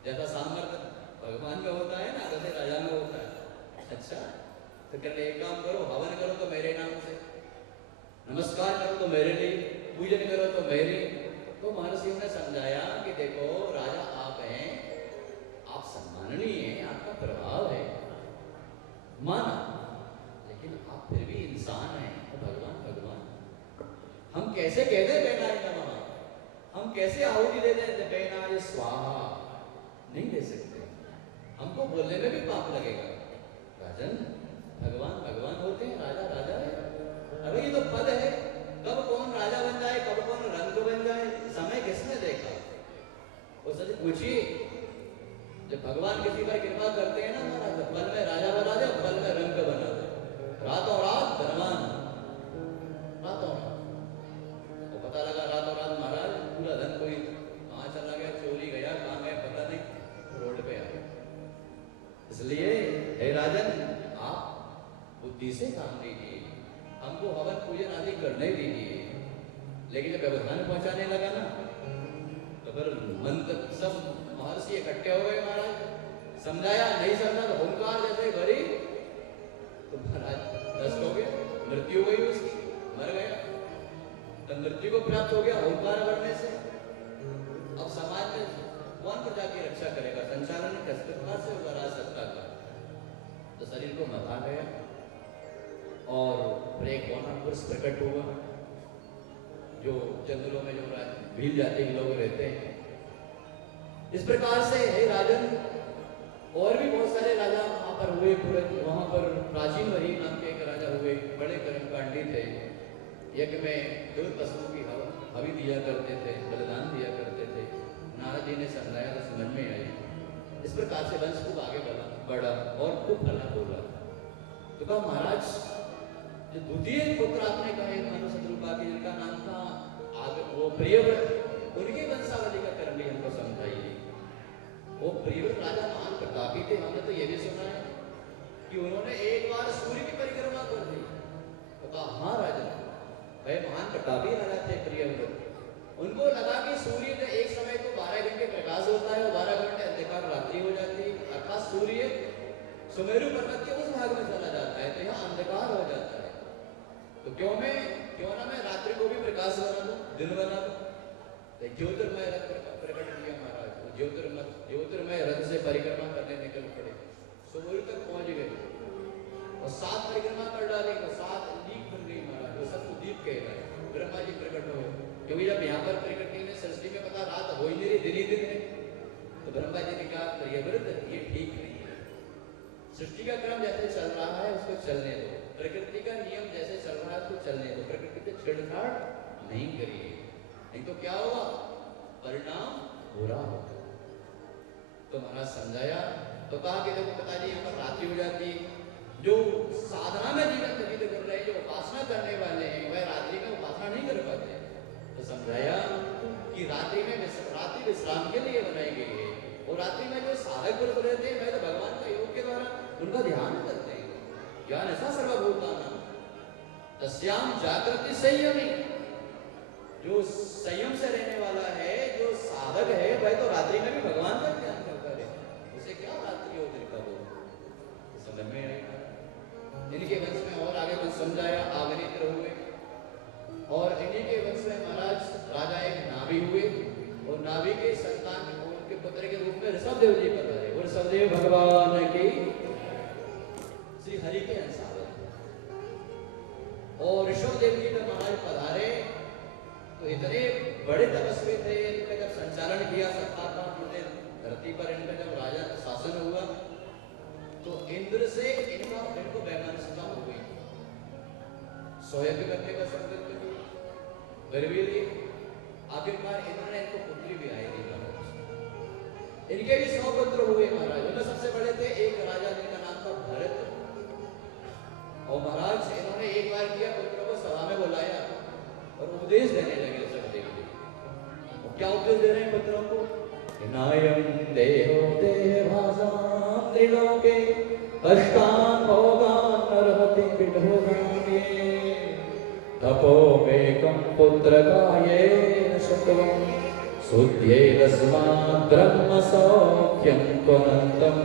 जैसा सामर्थ्य भगवान में होता है ना वैसे राजा में होता है। अच्छा तो कहते एक काम करो, हवन करो तो मेरे नाम से, नमस्कार करो तो मेरे लिए, पूजन करो तो मेरे। तो महर्षियों ने समझाया कि देखो राजा आप हैं, आप सम्माननीय हैं, आपका प्रभाव है, माना, लेकिन आप फिर भी इंसान हैं, तो भगवान भगवान। हम कैसे कहते हैं बेनाय नमः, हम कैसे आहुति दे दें बेनाय स्वाहा, नहीं दे सकते, हमको बोलने में भी पाप लगेगा। राजन भगवान भगवान होते हैं, राजा राजा है। अरे ये तो पद है, कब कौन राजा बन जाए, कब कौन रंग बन जाए, समय किसने देखा। वो सच पूछिए, जब भगवान किसी पर कृपा करते हैं ना महाराज, पल में राजा बना दे, पल में रंग बना दे, रातों रात धनवान, रातों रात। वो पता लगा रातों रात महाराज पूरा धन कोई कहाँ चला गया, चोरी गया, कहाँ गया पता नहीं, रोड पे आ गया। इसलिए हे राजन आप बुद्धि से काम लीजिए, हमको हवन पूजन आदि करने दीजिए। लेकिन जब व्यवधान पहुंचाने लगा ना तो फिर मंत्र सब महर्षि इकट्ठे हो गए महाराज, समझाया नहीं समझा तो ओंकार जैसे भरी तो महाराज नष्ट हो गया, मृत्यु हो गई उसकी, मर गया। तो मृत्यु को प्राप्त हो गया ओंकार भरने से। अब समाज में कौन प्रजा की रक्षा करेगा, संचालन किस प्रकार से होगा राज सत्ता का। तो शरीर को मथा गया और एक कौन पुरुष प्रकट हुआ, जो जंगलों में जो भील जाति के लोग रहते हैं। इस प्रकार से हे राजन और भी बहुत सारे राजा वहां पर हुए, पूरे वहां पर प्राचीन वही नाम के एक राजा हुए, बड़े कर्मकांडी थे, यज्ञ में दूध पशुओं की हवि दिया करते थे, बलिदान दिया करते थे। नारद जी ने समझाया तो समझ में आई। इस प्रकार से वंश खूब आगे बढ़ा और खूब फला होगा। तो कहा महाराज जो द्वितीय पुत्र आपने कहे मनुष्य रूपा की, जिनका नाम था आगे वो प्रियव्रत, उनकी वंशावली का कर्म भी हमको समझाइए। वो प्रियव्रत राजा महान प्रतापी थे, हमने तो ये भी सुना है कि उन्होंने एक बार सूर्य की परिक्रमा कर दी। तो कहा हाँ राजा, वह महान प्रतापी राजा थे प्रियव्रत। उनको लगा कि सूर्य में एक समय तो 12 घंटे प्रकाश होता है और 12 घंटे अंधकार रात्रि हो जाती है, अर्थात सूर्य सुमेरु पर्वत के उस भाग में चला जाता है, तो यहाँ अंधकार हो जाता है। तो क्यों ना मैं रात्रि को भी प्रकाश बना दूं, दिन बना दूं। तो ज्योतिर्मय रथ प्रकट किया महाराज, ज्योतिर्मय रथ से परिक्रमा करने निकल पड़े, सूर्य तक पहुंच गए और 7 परिक्रमा कर डाली तो 7 दीप बन गई महाराज, वो सबको दीप कहता है। ब्रह्मा जी प्रकट हुए, क्योंकि जब यहाँ पर प्रकट में सृष्टि में पता रात हो ही नहीं रही, दिन ही दिन है। तो ब्रह्मा जी ने कहा प्रियव्रत ये ठीक नहीं है, सृष्टि का क्रम जैसे चल रहा है उसको चलने दो, प्रकृति का नियम जैसे चल रहा है उसको चलने दो, प्रकृति से छेड़छाड़ नहीं करिए, नहीं तो क्या होगा, परिणाम बुरा होगा। तो महाराज समझाया तो कहा कि देखो पिताजी यहाँ पर रात्रि हो जाती, जो साधना में जीवन व्यतीत कर रहे हैं, जो उपासना करने वाले हैं, वह रात्रि में उपासना नहीं कर पाते। तो समझाया कि रात्रि विश्राम के लिए बनाई गई है, और रात्रि में जो साधक पुरुष रहते हैं वह तो भगवान का योग के द्वारा उनका ध्यान करते हैं, ज्ञान ऐसा सर्वभूतानां तस्याम जागृति संयमी, जो संयम से रहने वाला है, जो साधक है, वह तो रात्रि में भी भगवान का ध्यान करता रहे। उसे क्या रात्रि हो दिन का वो समझ में आएगा। इनके वंश में और आगे कुछ समझाया, आग्नेत्र हुए, और इन्हीं के वंश में महाराज राजा एक नाभि हुए, और नाभि के संतान उनके पुत्र के रूप में ऋषभदेव जी पधारे। और ऋषभदेव भगवान की श्री हरि के अंशावत, और ऋषभदेव जी जब महाराज पधारे तो इतने बड़े तपस्वी थे, इनका जब संचालन किया सत्ता का, उन्होंने धरती पर इनका जब राजा शासन हुआ तो इंद्र से इनको वैमनस्यता हो गई, स्वयं करने का संकल्प किया, गरीबी ली। आखिरकार इंद्र ने इनको पुत्री भी आई दी। इनके भी 100 पुत्र हुए महाराज। उनमें सबसे बड़े थे एक राजा जिनका नाम था भरत, और महाराज इन्होंने एक बार किया, पुत्रों को सभा में बुलाया और उपदेश देने लगे सब देवते। क्या उपदेश दे रहे हैं पुत्रों को? नायम देहो देहासाम त्रिलोके कष्टान भोगान नरहति पिठोगाने तपो वेकम पुत्र गायेन शतवम शुद्धे तस्मात् ब्रह्म सौख्यम त्वनंतम।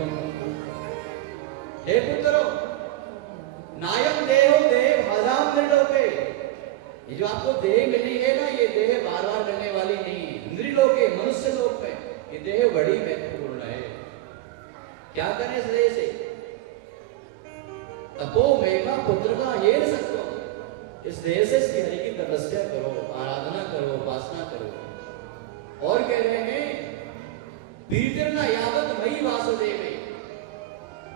हे पुत्रों, नायम देहो देह भाजाम त्रिलोके, ये जो आपको देह मिली है ना, ये देह बार बार मिलने वाली नहीं है। इंद्रिलोके, मनुष्य लोक में ये देह बड़ी महत्वपूर्ण है। क्या करें इस देह से? तपो मेघा पुत्र का ये सत्व, इस देह से श्री हरि की तपस्या करो, आराधना करो, उपासना करो। और कह रहे हैं बीर्तिर्न यावत मयि वासुदेवे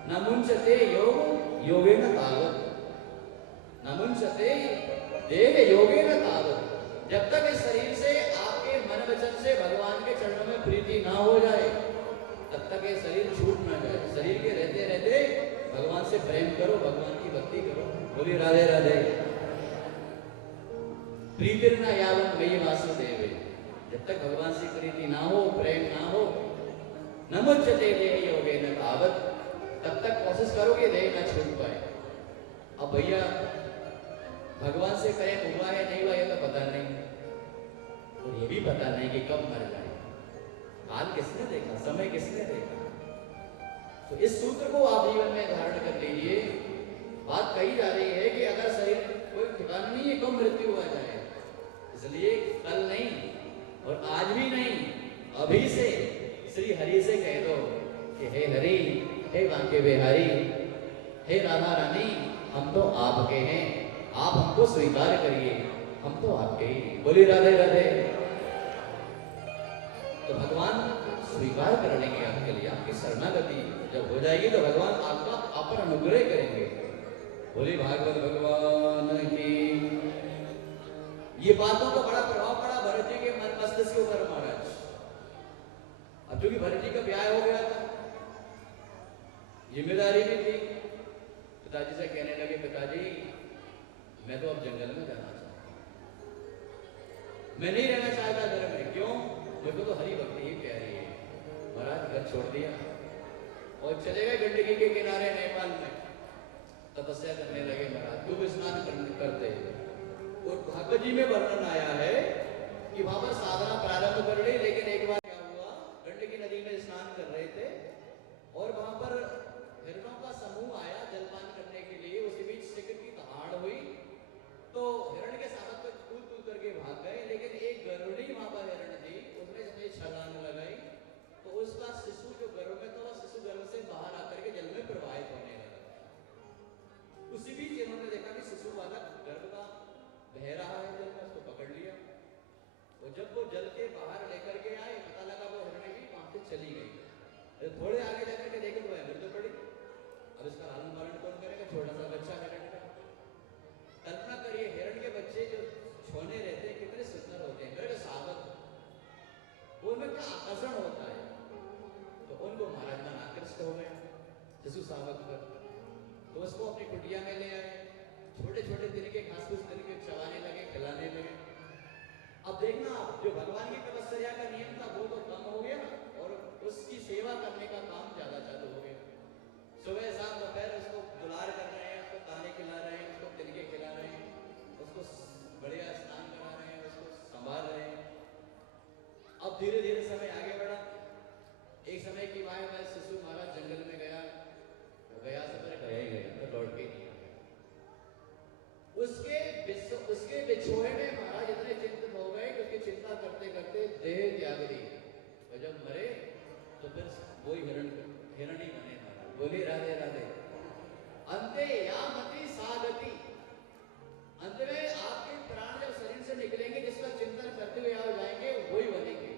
न मुंचते योग योगेन तावत, न मुंचते देह योगेन तावत। जब तक इस शरीर से आपके मन वचन से भगवान के चरणों में प्रीति ना हो जाए, तब तक ये शरीर छूट ना जाए। शरीर के रहते रहते भगवान से प्रेम करो, भगवान की भक्ति करो। बोलिए राधे राधे। प्रीतिर्न यावत मयि वासुदेवे, जब तक भगवान से प्रीति ना हो, प्रेम ना हो, न मुच्यते देह योगेन तावत, तब तक कोशिश करोगे देह ना छूट पाए। अब भैया भगवान से प्रेम हुआ है नहीं हुआ ये तो पता नहीं, और ये भी पता नहीं कि कब मर जाए। काल किसने देखा, समय किसने देखा? तो इस सूत्र को आप जीवन में धारण कर लीजिए। बात कही जा रही है कि अगर शरीर कोई ठिकाना नहीं है, कब मृत्यु आ जाए। इसलिए कल नहीं और आज भी नहीं, अभी से श्री हरि से कह दो कि हे हरि, हे बांके बिहारी, हे राधा रानी, हम तो आपके हैं, आप हमको स्वीकार करिए, हम तो आपके ही। बोली राधे राधे। तो भगवान स्वीकार कर लेंगे आपके लिए, आपकी शरणागति जब हो जाएगी तो भगवान आपका अपर अनुग्रह करेंगे। बोली भागवत भगवान की। ये बातों का बड़ा प्रभाव पड़ा भरत जी के मन मस्तिष्क के ऊपर महाराज। अब चूंकि भरत जी का ब्याह हो गया था, जिम्मेदारी भी थी, पिताजी से कहने लगे पिताजी मैं तो अब जंगल में जाना चाहता हूं, मैं नहीं रहना चाहता घर में। क्यों? मेरे को तो हरि भक्ति ही प्यारी है। महाराज घर छोड़ दिया और चले गए गंडकी के किनारे नेपाल में, तपस्या करने लगे। महाराज खूब स्नान करते, और भागवत जी में वर्णन आया है कि वहां पर साधना प्रारंभ कर ली, लेकिन एक बार क्या हुआ, गंडकी नदी में स्नान कर रहे थे और वहां पर हिरणों का समूह आया जलपान करने के लिए। उसी बीच सिंह की दहाड़ हुई तो हिरण के साथ तो कूद कूद करके भाग गए, लेकिन एक गरुड़ी वहां पर हिरण थी, उसने जब ये छलांग लगाई तो उसका शिशु जो गर्भ में था, शिशु गर्भ से बाहर आकर के जल में प्रवाहित होने लगा। उसी बीच इन्होंने देखा कि शिशु बालक गर्भ का बह रहा है जल में, उसको पकड़ लिया, और जब वो जल के बाहर लेकर के आए, पता लगा वो हिरण भी वहां से चली गई। थोड़े आगे जाकर के देखे तो वह मृत्यु पड़ी। अब इसका लालन पालन कौन करेगा? छोटा सा बच्चा हिरण का। कल्पना करिए, हिरण के बच्चे जो छोने रहते हैं कितने सुंदर होते हैं, बड़े सावक, उनमें क्या आकर्षण होता है। तो उनको महाराज मन आकृष्ट हो गए शिशु सावक पर, तो उसको अपनी कुटिया में ले आए, छोटे छोटे तिनके घास फूस तिनके चबाने लगे, खिलाने लगे। अब देखना, जो भगवान की तपस्या का नियम था वो तो कम हो गया और उसकी सेवा करने का काम ज्यादा चालू हो गया। सुबह शाम दोपहर उसको दुलार कर रहे हैं, उसको दाने खिला रहे हैं, उसको तिनके खिला रहे हैं, धीरे धीरे समय आगे बढ़ा। एक समय की बात है, शिशु महाराज जंगल में गया, वो गया से फिर गया ही गया, तो लौट के नहीं आया। उसके बिछोहे में महाराज इतने चिंतित हो गए कि उसकी चिंता करते करते देह त्याग दी। और जब मरे तो फिर वही हिरण ही बने महाराज। बोली राधे राधे। अंते या मति सागति, अंत में आपके प्राण जब शरीर से निकलेंगे, जिसका चिंतन करते हुए आप जाएंगे वही बनेंगे।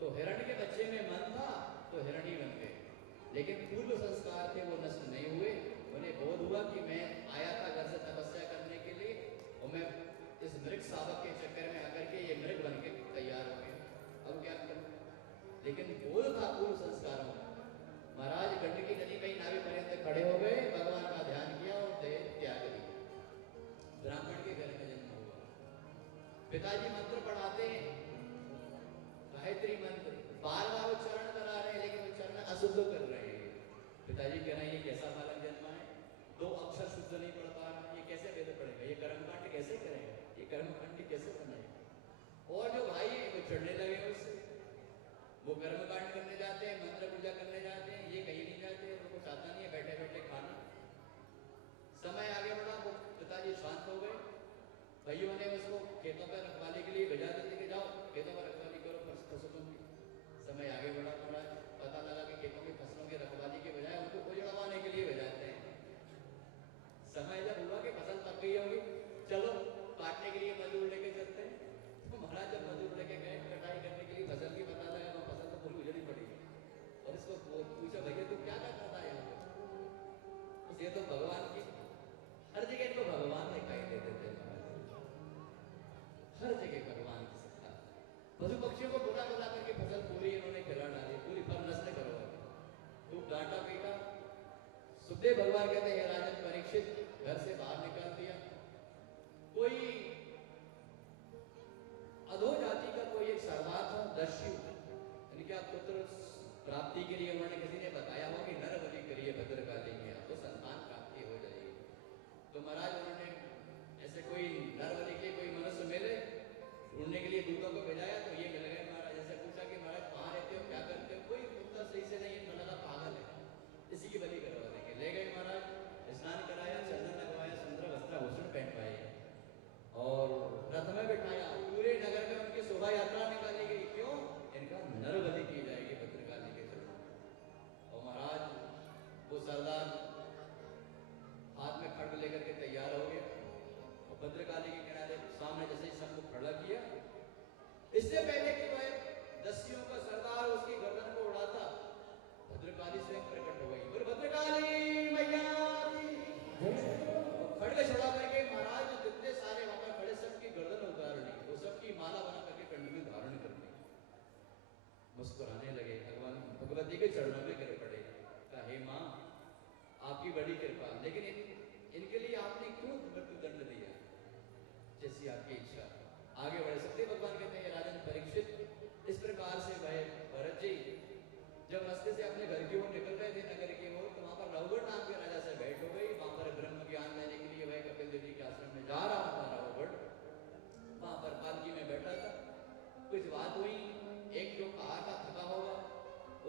तो हिरण के बच्चे में मन था तो हिरण ही बन गए, लेकिन पूर्व संस्कार थे वो नष्ट नहीं हुए। उन्हें बोध हुआ कि मैं आया था घर से तपस्या करने के लिए, और मैं इस मृग शावक के चक्कर में आकर के ये मृग बन के तैयार हो गए, अब क्या करूं। लेकिन बोध था पूर्व संस्कारों में। महाराज गंडकी नदी में नावी पर्यंत खड़े हो गए, भगवान का ध्यान किया और देह त्याग दी। ब्राह्मण के घर में जन्म हुआ। पिताजी मंत्र पढ़ाते हैं, गायत्री मंत्र बार बार उच्चारण करा रहे हैं, लेकिन उच्चारण अशुद्ध कर रहे हैं। पिताजी कह रहे हैं ये कैसा बालक जन्मा है, 2 अक्षर शुद्ध नहीं पढ़ पा रहा, ये कैसे वेद पढ़ेगा, ये कर्मकांड कैसे करेगा, ये कर्मकांड कैसे बनाएगा। और जो भाई है वो चढ़ने लगे उससे, वो कर्मकांड करने जाते हैं, मंत्र पूजा करने जाते हैं, ये कहीं नहीं जाते, उनको चाहता नहीं है बैठे बैठे खाना। समय आगे बढ़ा, वो पिताजी शांत हो गए। भाइयों ने उसको खेतों पर रखवाली के लिए भेजा देते कि जाओ खेतों पर रखवाली करो फसलों की। समय आगे बढ़ा, पता लगा कि खेतों की फसलों की रखवाली के बजाय उनको उजड़वाने के लिए भेजाते हैं। समय जब हुआ कि फसल पक गई होगी, चलो काटने के लिए मजदूर लेके चलते हैं। तो महाराज जब मजदूर लेके गए कटाई करने के लिए फसल की, पता लगा फसल तो पूरी उजड़ी पड़ी। और इसको पूछा भैया तू क्या करता था यहाँ पे, ये तो भगवान की, हर जगह इनको भगवान दिखाई दे देते हैं। हर जगह भगवान की सत्ता। पशु पक्षियों को बुला बुला करके फसल पूरी इन्होंने खिला डाली, पूरी फल नष्ट करवा दी, खूब डांटा पीटा। सुखदेव भगवान कहते हैं राजन परीक्षित घर से बाहर निकाल दिया। कोई अधो जाति का कोई एक सरदार था दस्यु, यानी कि पुत्र प्राप्ति के लिए उन्होंने किसी ने बताया हो कि नर बलि करिए भद्रकाली में, आपको संतान प्राप्ति हो जाएगी। तो महाराज उन्होंने ऐसे कोई नर बलि के कोई मनुष्य मिले, ढूंढने के लिए दूतों को भेजाया तो ये मिल गए महाराज। ऐसे पूछा कि महाराज कहाँ रहते हो, क्या करते हो, कोई उत्तर सही से नहीं, लगा पागल है, इसी की बलि करवा देंगे। ले गए महाराज, स्नान कराया, चंदन लगवाया, सुंदर वस्त्राभूषण पहनवाए और रथ में बिठाया। पूरे नगर में उनकी शोभा यात्रा निकाली गई। क्यों? इनका नर बलि की जाएगी भद्रकाली के चरणों। और महाराज वो सरदार हाथ में खड्ग लेकर के तैयार हो गया और भद्रकाली के किनारे सामने जैसे ही शंख खड़ा किया, इससे पहले कि वह दस्युओं का सरदार उसकी गर्दन को उड़ाता, भद्रकाली स्वयं प्रकट हो गई। और भद्रकाली मैया खड्ग छुड़ा करके महाराज जितने सारे वहां पर खड़े सबकी गर्दन उतार ली, वो सबकी माला बना करके कंठ में धारण कर ली। मुस्कुराने लगे, भगवान भगवती के चरणों में गिर पड़े, कहा हे माँ आपकी बड़ी कृपा, लेकिन इनके लिए आपने क्यों मृत्यु दंड दिया, जैसी आपकी इच्छा। आगे बढ़ सकते। भगवान कहते हैं राजन परीक्षित इस प्रकार से भाई भरत जी जब रास्ते से अपने घर की ओर निकल रहे थे नगर की ओर, तो वहां पर राहुगढ़ नाम के राजा से भेंट हो गई। वहां पर ब्रह्म ज्ञान लेने के लिए वह कपिल देव जी के आश्रम में जा रहा था राहुगढ़, वहां पर पालकी में बैठा था। कुछ बात हुई, एक जो कहा था थका होगा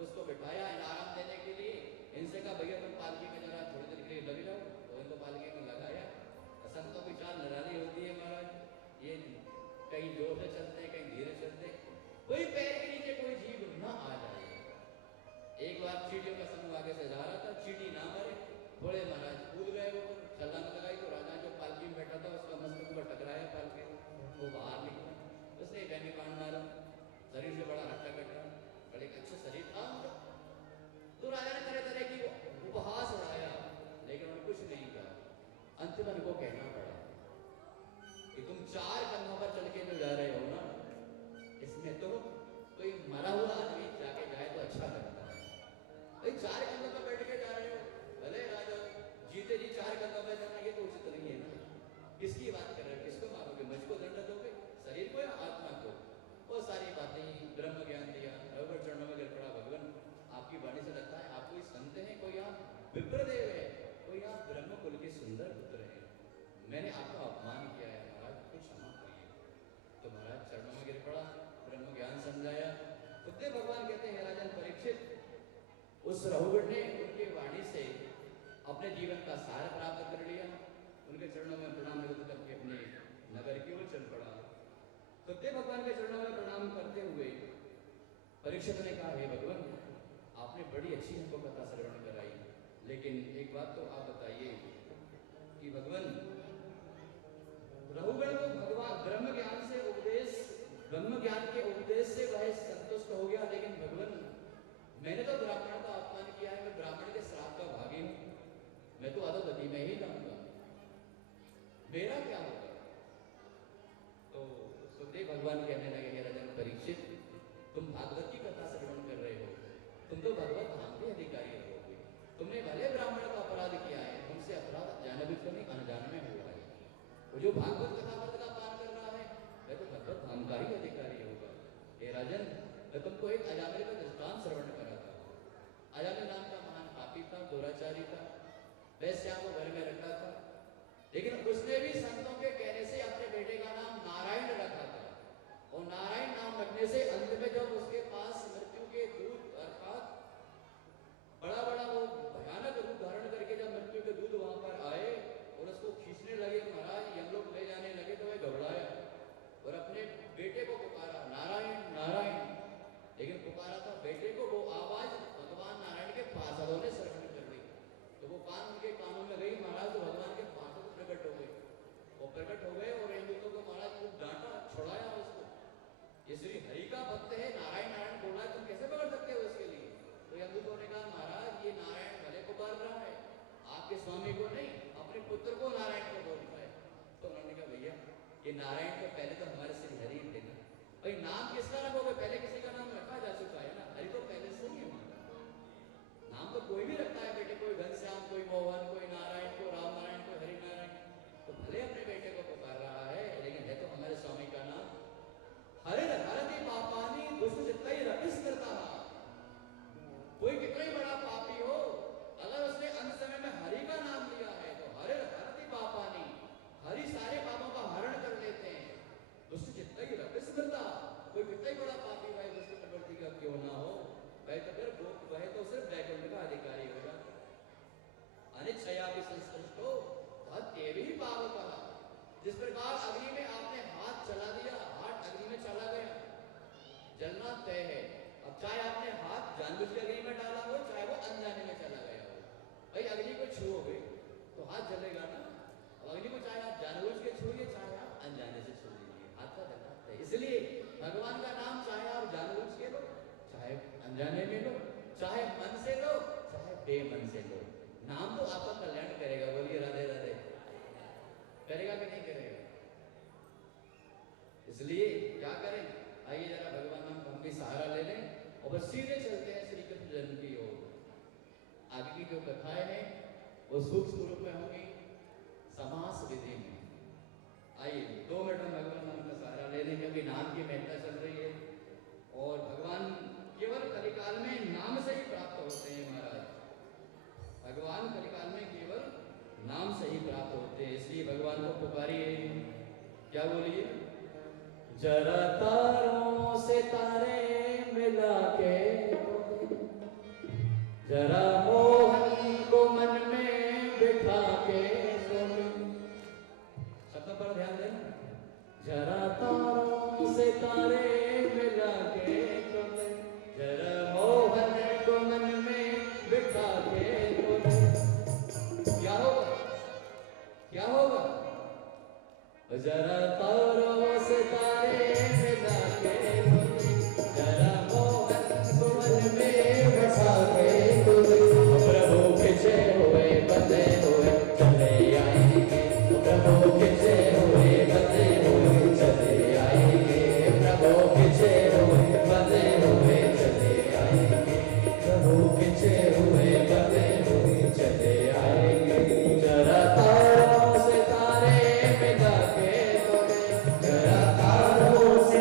उसको बिठाया आराम देने के लिए, इनसे कहा भैया तुम पालकी में जरा थोड़ी देर के लिए लग जाओ, तो इनको पालकी में लगाया। संतों की चाल निराली होती है महाराज, ये कहीं जोर से चलते हैं कहीं धीरे चलते, कोई पैर के नीचे कोई जीव ना आ जाए। एक बार चीटियों का समूह आगे से जा रहा था, चीटी ना मरे, थोड़े महाराज कूद गए, वो छलांग लगाई तो राजा जो पालकी में बैठा था उसका मस्तक पर टकराया पालकी, वो बाहर निकला, उसने व्यंग्य बाण मारा, शरीर से बड़ा हट्टा कट्टा, बड़े अच्छे शरीर था उनका। तो राजा ने तरह तरह की उपहास उड़ाया, लेकिन उन्होंने कुछ नहीं कहा। अंतिम उनको कहना पड़ा कि तुम 4 कंधों पर चल के जो जा रहे हो ना, इसमें तो कोई मरा हुआ आदमी जाके जाए तो अच्छा लगता है। भाई 4 कंधों पर बैठ के जा रहे हो, भले राजा जीते जी 4 कंधों पर जाना, ये तो उचित नहीं है ना। किसकी बात कर रहे हो, किसको मारोगे, मुझको दंड दोगे, शरीर को या आत्मा को? वो सारी बातें ब्रह्म ज्ञान दिया, रघुवर चरणों में गिर पड़ा। भगवान आपकी वाणी से लगता है आप कोई संत हैं, कोई आप विप्रदेव है, कोई आप ब्रह्म कुल के सुंदर पुत्र हैं, मैंने आपका अपमान किया है महाराज, कुछ क्षमा सुखदेव भगवान कहते हैं राजन परीक्षित, उस रहुगण ने उनकी वाणी से अपने जीवन का सार प्राप्त कर लिया। उनके चरणों में प्रणाम करके अपने नगर की ओर चल पड़ा। सुखदेव भगवान के चरणों में प्रणाम करते हुए परीक्षित ने कहा, हे भगवान, आपने बड़ी अच्छी हमको कथा श्रवण कराई, लेकिन एक बात तो आप बताइए कि भगवान रहुगण को भगवान ब्रह्म ज्ञान के उपदेश से वह संतुष्ट हो गया, लेकिन भगवान मैंने तो ब्राह्मण का अपमान किया है, मैं ब्राह्मण के श्राप का भागी हूं, मैं तो अधोगति में ही जाऊंगा, मेरा क्या होगा? तो सुखदेव भगवान कहने लगे, हे राजन परीक्षित, तुम भागवत की कथा श्रवण कर रहे हो, तुम तो भगवत धाम के अधिकारी होगे, तुमने भले ब्राह्मण का अपराध किया है, तुमसे अपराध जानबूझ कर नहीं अनजान में हुआ है। वो जो भागवत कथा का पान कर रहा है वह तो भगवत धाम का ही अधिकारी होगा। हे राजन, मैं तुमको एक अजामिल का दृष्टांत श्रवण कराता हूँ। अजामिल नाम का महान पापी था, दुराचारी था, वैश्या को घर में रखा था, लेकिन उसने भी संतों के कहने से अपने बेटे का नाम नारायण रखा था, और नारायण नाम रखने से अंत में जब उसके पास मृत्यु के दूत अर्थात बड़ा बड़ा वो भयानक रूप धारण करके जब मृत्यु के दूत वहां पर आए और उसको खींचने लगे, महाराज हम लोग ले जाने लगे, तो वह घबराया और अपने बेटे को पुकारा, नारायण नारायण, लेकिन पुकारा था बेटे को, वो आवाज भगवान नारायण के पार्षदों ने श्रवण कर ली, तो वो कान उनके कानों में गई, महाराज तो भगवान के पार्षद प्रकट हो गए, वो प्रकट हो गए और इन दूतों को महाराज खूब डांटा, छुड़ाया उसको। ये श्री हरि का भक्त है, नारायण नारायण बोला है, तुम कैसे पकड़ सकते हो इसके लिए? तो यम दूतों ने कहा, महाराज ये नारायण भले पुकार रहा है, आपके स्वामी को नहीं, अपने पुत्र को नारायण को बोल रहा है। तो उन्होंने कहा, भैया ये नारायण तो पहले तो हमारे श्री हरि थे ना, भाई नाम किसका रखोगे? पहले किसी का नाम रखा जा चुका है ना, हरि तो पहले से ही है, नाम तो कोई भी रखता है बेटे, कोई घनश्याम, कोई मोहन, कोई नारायण, कोई राम नारायण, कोई हरि नारायण, तो भले अपने बेटे को पुकार रहा है, लेकिन है तो हमारे स्वामी का नाम हरे हरति पापानी दुष्ट चित्तई रविस करता। कोई कितना ही बड़ा पापी हो, अगर उसने अंत समय में हरि का नाम लिया है तो हरे हरति पापानी, हरि सारे पापों का हरण कर लेते हैं, दुष्ट चित्तई रविस करता। कोई कितना ही बड़ा पापी भाई दुष्ट प्रवृत्ति का क्यों ना हो, वह तो सिर्फ वैकुंठ का अधिकारी होगा। अनिच्छया भी संस्कृष्टो तदेव ही पावकः। जिस प्रकार अग्नि में आपने हाथ चला दिया, हाथ अग्नि में चला गया, जलना तय है। अब चाहे आपने हाथ जानबूझ के अग्नि में डाला हो, चाहे वो अनजाने में चला गया हो, भाई अग्नि को छुओगे तो हाथ जलेगा ना। अब अग्नि को चाहे आप जानबूझ के छूइए, चाहे आप अनजाने से छू लीजिए, हाथ का जलना तय। इसलिए भगवान का नाम चाहे आप जानबूझ के लो, चाहे अनजाने में लो, चाहे मन से लो, चाहे बेमन से लो, नाम तो आपका कल्याण करेगा। बोलिए राधे राधे। करेगा कि नहीं करेगा? इसलिए क्या करें, आइए जरा भगवान नाम का हम भी सहारा ले लें और बस सीधे चलते हैं श्री कृष्ण जन्म की ओर। आगे की जो कथाएं हैं वो सूक्ष्म रूप में होंगी समास विधि में। आइए 2 मिनट में भगवान नाम का सहारा ले लें, क्योंकि नाम की महत्ता चल रही है और भगवान केवल कलिकाल में नाम से ही प्राप्त होते हैं। महाराज भगवान कलिकाल में केवल नाम से ही प्राप्त होते हैं, इसलिए भगवान को पुकारिए। क्या बोलिए? जरा तारों से तारे मिला के, जरा मोहन को मन में बिठा के, शब्द पर ध्यान देना। जरा तारों से तारे मिला के, जरा मोहन को मन में बिठा के, क्या होगा? क्या होगा? जरा तारों से तारे मिला के, जरा मोहन को मन में बसा के, प्रभु खिंचे हुए बंधे हुए चले आएंगे, प्रभु खिंचे हुए बंधे हुए चले आएंगे, प्रभु खिंचे हुए बंधे हुए चले आएंगे, प्रभु खिंचे हुए बंधे हुए चले आएंगे। जरा तारों से तारे मिला के, जरा तारों से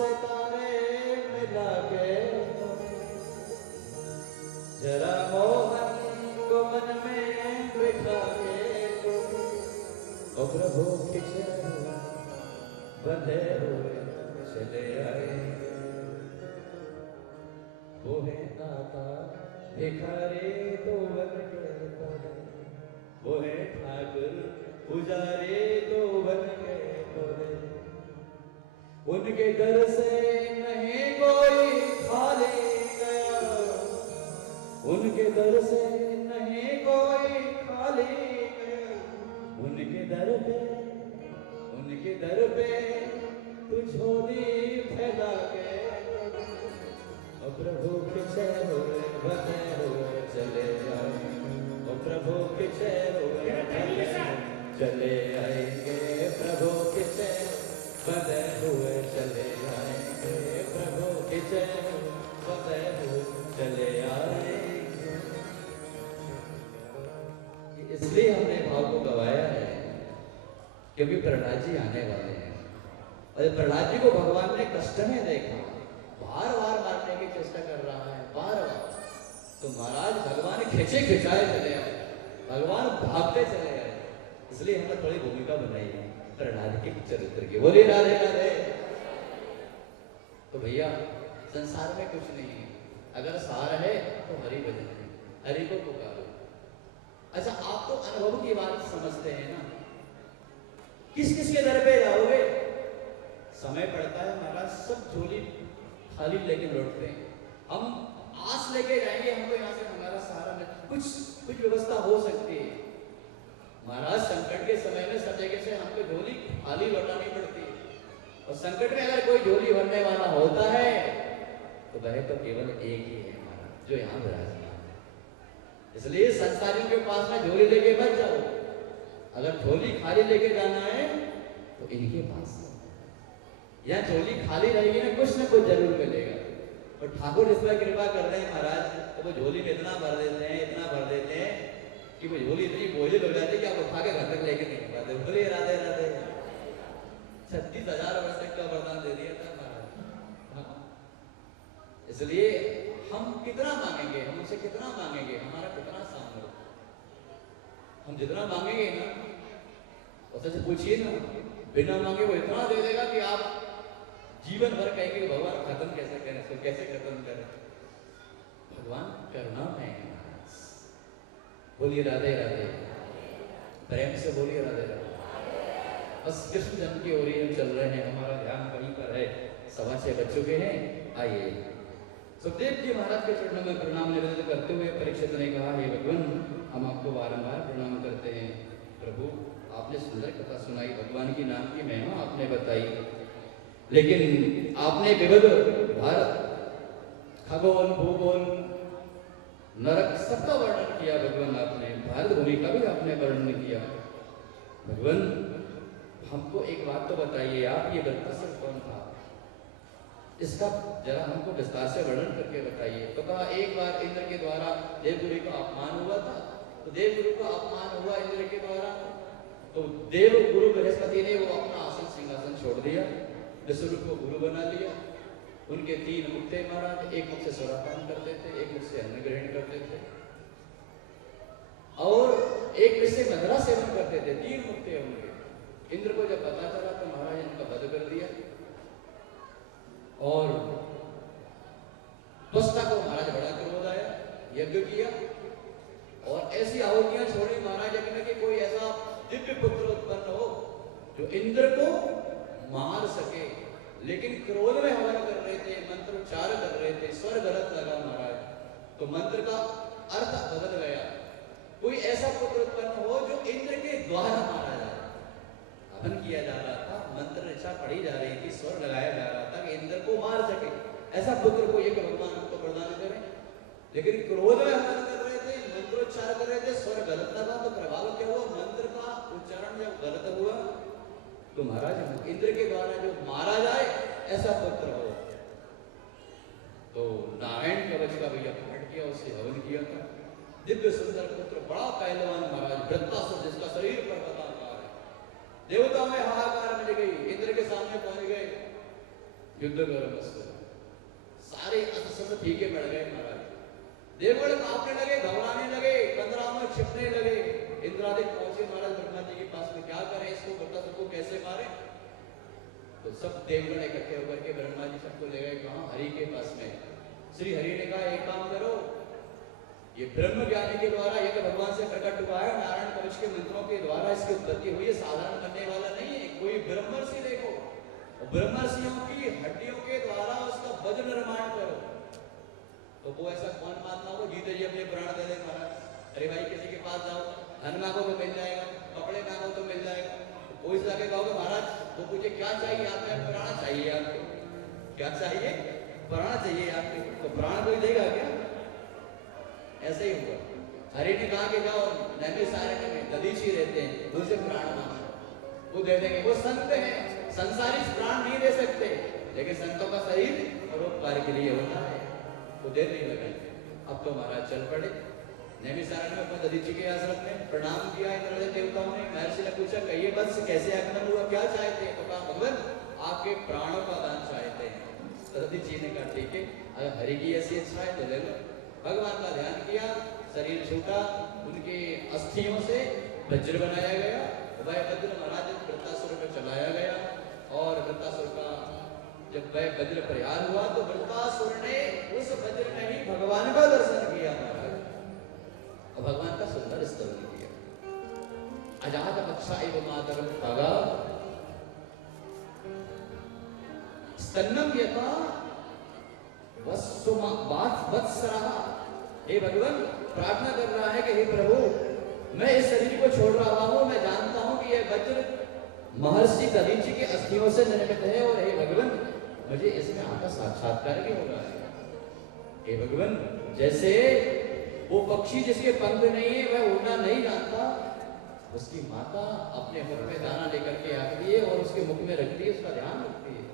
सितारे मिला के जरा मोहन को मन में बिठा के ओ प्रभु खिंचे बंधे हुए चले आए। वो है दाता भिखारी तो बन के पड़े, वो है ठाकुर पुजारी तो बन के पड़े। उनके दर से नहीं कोई खाली गया, उनके दर से नहीं कोई खाली गया। उनके दर पे तू झोली फैला के ओ प्रभु खिंचे हुए बंधे हुए चले आए। ओ प्रभु खिंचे हुए बंधे चले आएंगे, प्रभु खिंचे बंधे हुए चले आएंगे, प्रभु खिंचे बंधे हुए चले आएंगे। इसलिए हमने भाव को गवाया है क्योंकि प्रहलाद जी आने वाले हैं और प्रहलाद जी को भगवान ने कष्ट में देखा, बार बार मारने की चेष्टा कर रहा है, बार बार। तो महाराज भगवान खिंचे खिंचाए चले आए, भगवान भागते चले आए। इसलिए हमने थोड़ी भूमिका बनाई है प्रहलाद के चरित्र की। बोलिए राधे राधे। तो भैया संसार में कुछ नहीं है, अगर सार है तो हरि भजन है, हरि को पुकारो। अच्छा आप तो अनुभव की बात समझते हैं ना, किस किस के दर पे जाओगे? समय पड़ता है महाराज सब झोली खाली लेके लौटते हैं। हम आस लेके जाएंगे हमको यहाँ से हमारा सहारा नहीं, कुछ व्यवस्था हो सकती है महाराज। संकट के समय में सब जगह से हमको झोली खाली लौटानी पड़ती है और संकट में अगर कोई झोली भरने वाला होता है तो वह तो केवल एक ही है महाराज, जो यहाँ विराजमान है। इसलिए संसारियों के पास में झोली लेके मत जाओ, अगर झोली खाली लेके जाना है तो इनके पास यहाँ झोली खाली रहेगी ना कुछ जरूर मिलेगा। और ठाकुर इस पर कृपा कर रहे हैं महाराज, तो वो झोली में इतना भर देते हैं कि वो झोली इतनी बोझिल हो जाती है कि आप उठा के घर तक लेके नहीं पाते। बोलिए राधे राधे। 36,000 वर्ष तक का वरदान दे दिया था महाराज। इसलिए हम कितना मांगेंगे, हम उनसे कितना मांगेंगे, हमारा कितना सामर्थ्य। हम जितना मांगेंगे ना उससे पूछिए ना, बिना मांगे वो इतना दे देगा कि आप जीवन भर कहेंगे भगवान खत्म कैसे करें, तो कैसे खत्म करें। भगवान करुणामय है महाराज। बोलिए राधे राधे, प्रेम से बोलिए राधे राधे। बस कृष्ण जन्म की ओर ही हम चल रहे हैं, हमारा ध्यान वहीं पर है। 6:15 बज चुके हैं। आइए सुखदेव जी महाराज के चरणों में प्रणाम निवेदन करते हुए परीक्षित ने कहा, हे भगवान हम आपको बारंबार प्रणाम करते हैं। प्रभु आपने सुंदर कथा सुनाई, भगवान की नाम की महिमा आपने बताई, लेकिन आपने विविध भारत खगोल भूगोल नरक सबका वर्णन किया। भगवान आपने भारत भूमि का भी आपने वर्णन किया। भगवान हमको एक बात तो बताइए, आप ये वृत्तासुर कौन था, इसका जरा हमको विस्तार से वर्णन करके बताइए। तो कहा एक बार इंद्र के द्वारा देवगुरु का अपमान हुआ था, तो देवगुरु का अपमान हुआ इंद्र के द्वारा, तो देव गुरु बृहस्पति ने वो अपना आसन सिंहासन छोड़ दिया, विष्णु को गुरु बना लिया। उनके 3 मुख थे महाराज, एक मुख से सुरापान करते थे, एक मुख से अन्न ग्रहण करते थे और एक मुख से मदिरा सेवन करते थे। 3 मुख थे उनके। इंद्र को जब पता चला तो महाराज इनका वध कर दिया और त्वष्टा को महाराज बड़ा क्रोध आया, यज्ञ किया और ऐसी आहुतियां छोड़ी महाराज यज्ञ में कि कोई ऐसा दिव्य पुत्र उत्पन्न हो जो इंद्र को मार सके। लेकिन क्रोध में हवन कर रहे थे, मंत्रोच्चार कर रहे थे, स्वर गलत लगा महाराज, तो मंत्र का अर्थ बदल गया। कोई ऐसा पुत्र उत्पन्न हो जो इंद्र के द्वारा मारा जाए। हवन किया जा रहा था, मंत्र ऋचा पढ़ी जा रही थी, स्वर लगाया जा रहा था कि इंद्र को मार सके। ऐसा पुत्र को एक भगवान हमको प्रदान करें, लेकिन क्रोध में हवन कर रहे थे, मंत्रोच्चार कर रहे थे, स्वर गलत लगा, तो प्रभाव क्या हुआ, मंत्र का उच्चारण जब गलत हुआ तो महाराज इंद्र के द्वारा जो मारा जाए ऐसा पुत्र हो। तो नारायण कवच का भैया पाठ किया, उससे हवन किया था। दिव्य सुंदर पुत्र, बड़ा पहलवान महाराज, वृत्तासुर जिसका शरीर पर्वताकार है। देवताओं में हाहाकार मच गई, इंद्र के सामने पहुंच गए। युद्ध करो मस्त। सारे अस्त्र शस्त्र फीके पड़ गए महाराज, देवगढ़ कांपने लगे, घबराने लगे, कंदराओं में छिपने लगे। इंद्रादिक पहुंचे महाराज ब्रह्मा जी के पास में, क्या करें इसको, बृहस्पति को कैसे मारे। तो सब देवगण इकट्ठे होकर के ब्रह्मा जी सबको ले गए कहाँ, हरि के पास में। श्री हरि ने कहा एक काम करो, ये ब्रह्म ज्ञानी के द्वारा यज्ञ भगवान से प्रकट हुआ है, नारायण कवच के मंत्रों के द्वारा इसकी उत्पत्ति हुई है, साधारण बनने वाला नहीं है। कोई ब्रह्मर्षि देखो, ब्रह्मर्षियों की हड्डियों के द्वारा उसका वज्र निर्माण करो। तो वो ऐसा कौन मानना हो, जीते जी अपने प्राण दे दे महाराज। अरे भाई किसी के पास जाओ, धन मांगो तो मिल जाएगा, कपड़े मांगो तो मिल जाएगा। कोई से जाके कहोगे महाराज वो पूछे क्या चाहिए आपको, प्राण चाहिए आपको, क्या चाहिए, प्राण चाहिए आपके, तो प्राण कोई देगा क्या। ऐसे ही हुआ, हरि ने कहा कि जाओ नैमिषारण्य में दधीची रहते हैं, उनसे प्राण मांगो, वो दे देंगे। वो संत हैं, संसारी प्राण नहीं दे सकते, लेकिन संतों का शरीर परोपकार के लिए होता है, वो देर नहीं लगाएंगे। अब तो महाराज चल पड़े नैमिषारण्य में, अपने दधीची के आश्रम में प्रणाम किया इंद्रदेव देवताओं ने। महर्षि ने पूछा कहिए बस कैसे आगमन हुआ, क्या चाहते हैं। तो कहा भगवान आपके प्राणों का दान चाहते हैं। दधीची ने कहा ठीक है, अगर हरि की ऐसी इच्छा है तो ले लो। भगवान का ध्यान किया, शरीर छूटा, उनके अस्थियों से वज्र बनाया गया। वह वज्र महाराज वृत्तासुर में चलाया गया, और वृत्तासुर का जब वह वज्र परिहार हुआ तो वृत्तासुर ने उस वज्र में ही भगवान का दर्शन किया महाराज, और भगवान का सुंदर स्तवन किया। अजात कक्षा एवं मातरम खगा स्तन्नम यथा वत्सरः। हे भगवान प्रार्थना कर रहा है कि हे प्रभु मैं इस शरीर को छोड़ रहा हूं, मैं जानता हूं कि यह वज्र महर्षि दधीची के अस्थियों से निर्मित है, और हे भगवान मुझे इसमें आपका साक्षात्कार भी होगा। हे भगवान जैसे वो पक्षी जिसके पंख नहीं है वह उड़ना नहीं जानता, उसकी माता अपने मुख में दाना लेकर के आती है और उसके मुख में रखती है, उसका ध्यान रखती है।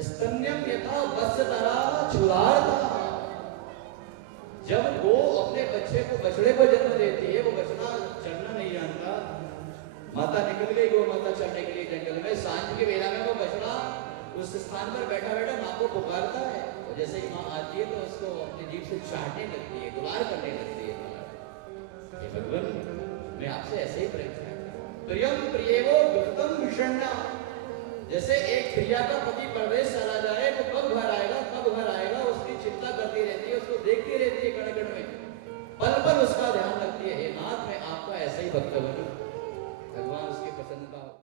स्तन्यम यथा वत्सतरा क्षुधार्ता। जब वो अपने बच्चे को, बछड़े को जन्म देती है, वो बछड़ा चलना नहीं जानता, माता निकल गई गो माता चलने के लिए जंगल में, सांझ के बेला में वो बछड़ा उस स्थान पर बैठा बैठा माँ को पुकारता है, और जैसे ही माँ आती है तो उसको अपनी जीभ से चाटने लगती है, दुलार करने लगती है। हे भगवान मैं आपसे ऐसे ही प्रार्थना करता हूं, प्रियम प्रियेवो दुर्गम विषण्णा। जैसे एक प्रिया का पति परदेश चला जाए, वो कब घर आएगा, कब घर आएगा, उसकी चिंता करती रहती है, उसको देखती रहती है, कण कण में पल पल उसका ध्यान रखती है। हे नाथ मैं आपका ऐसा ही भक्त बनूं,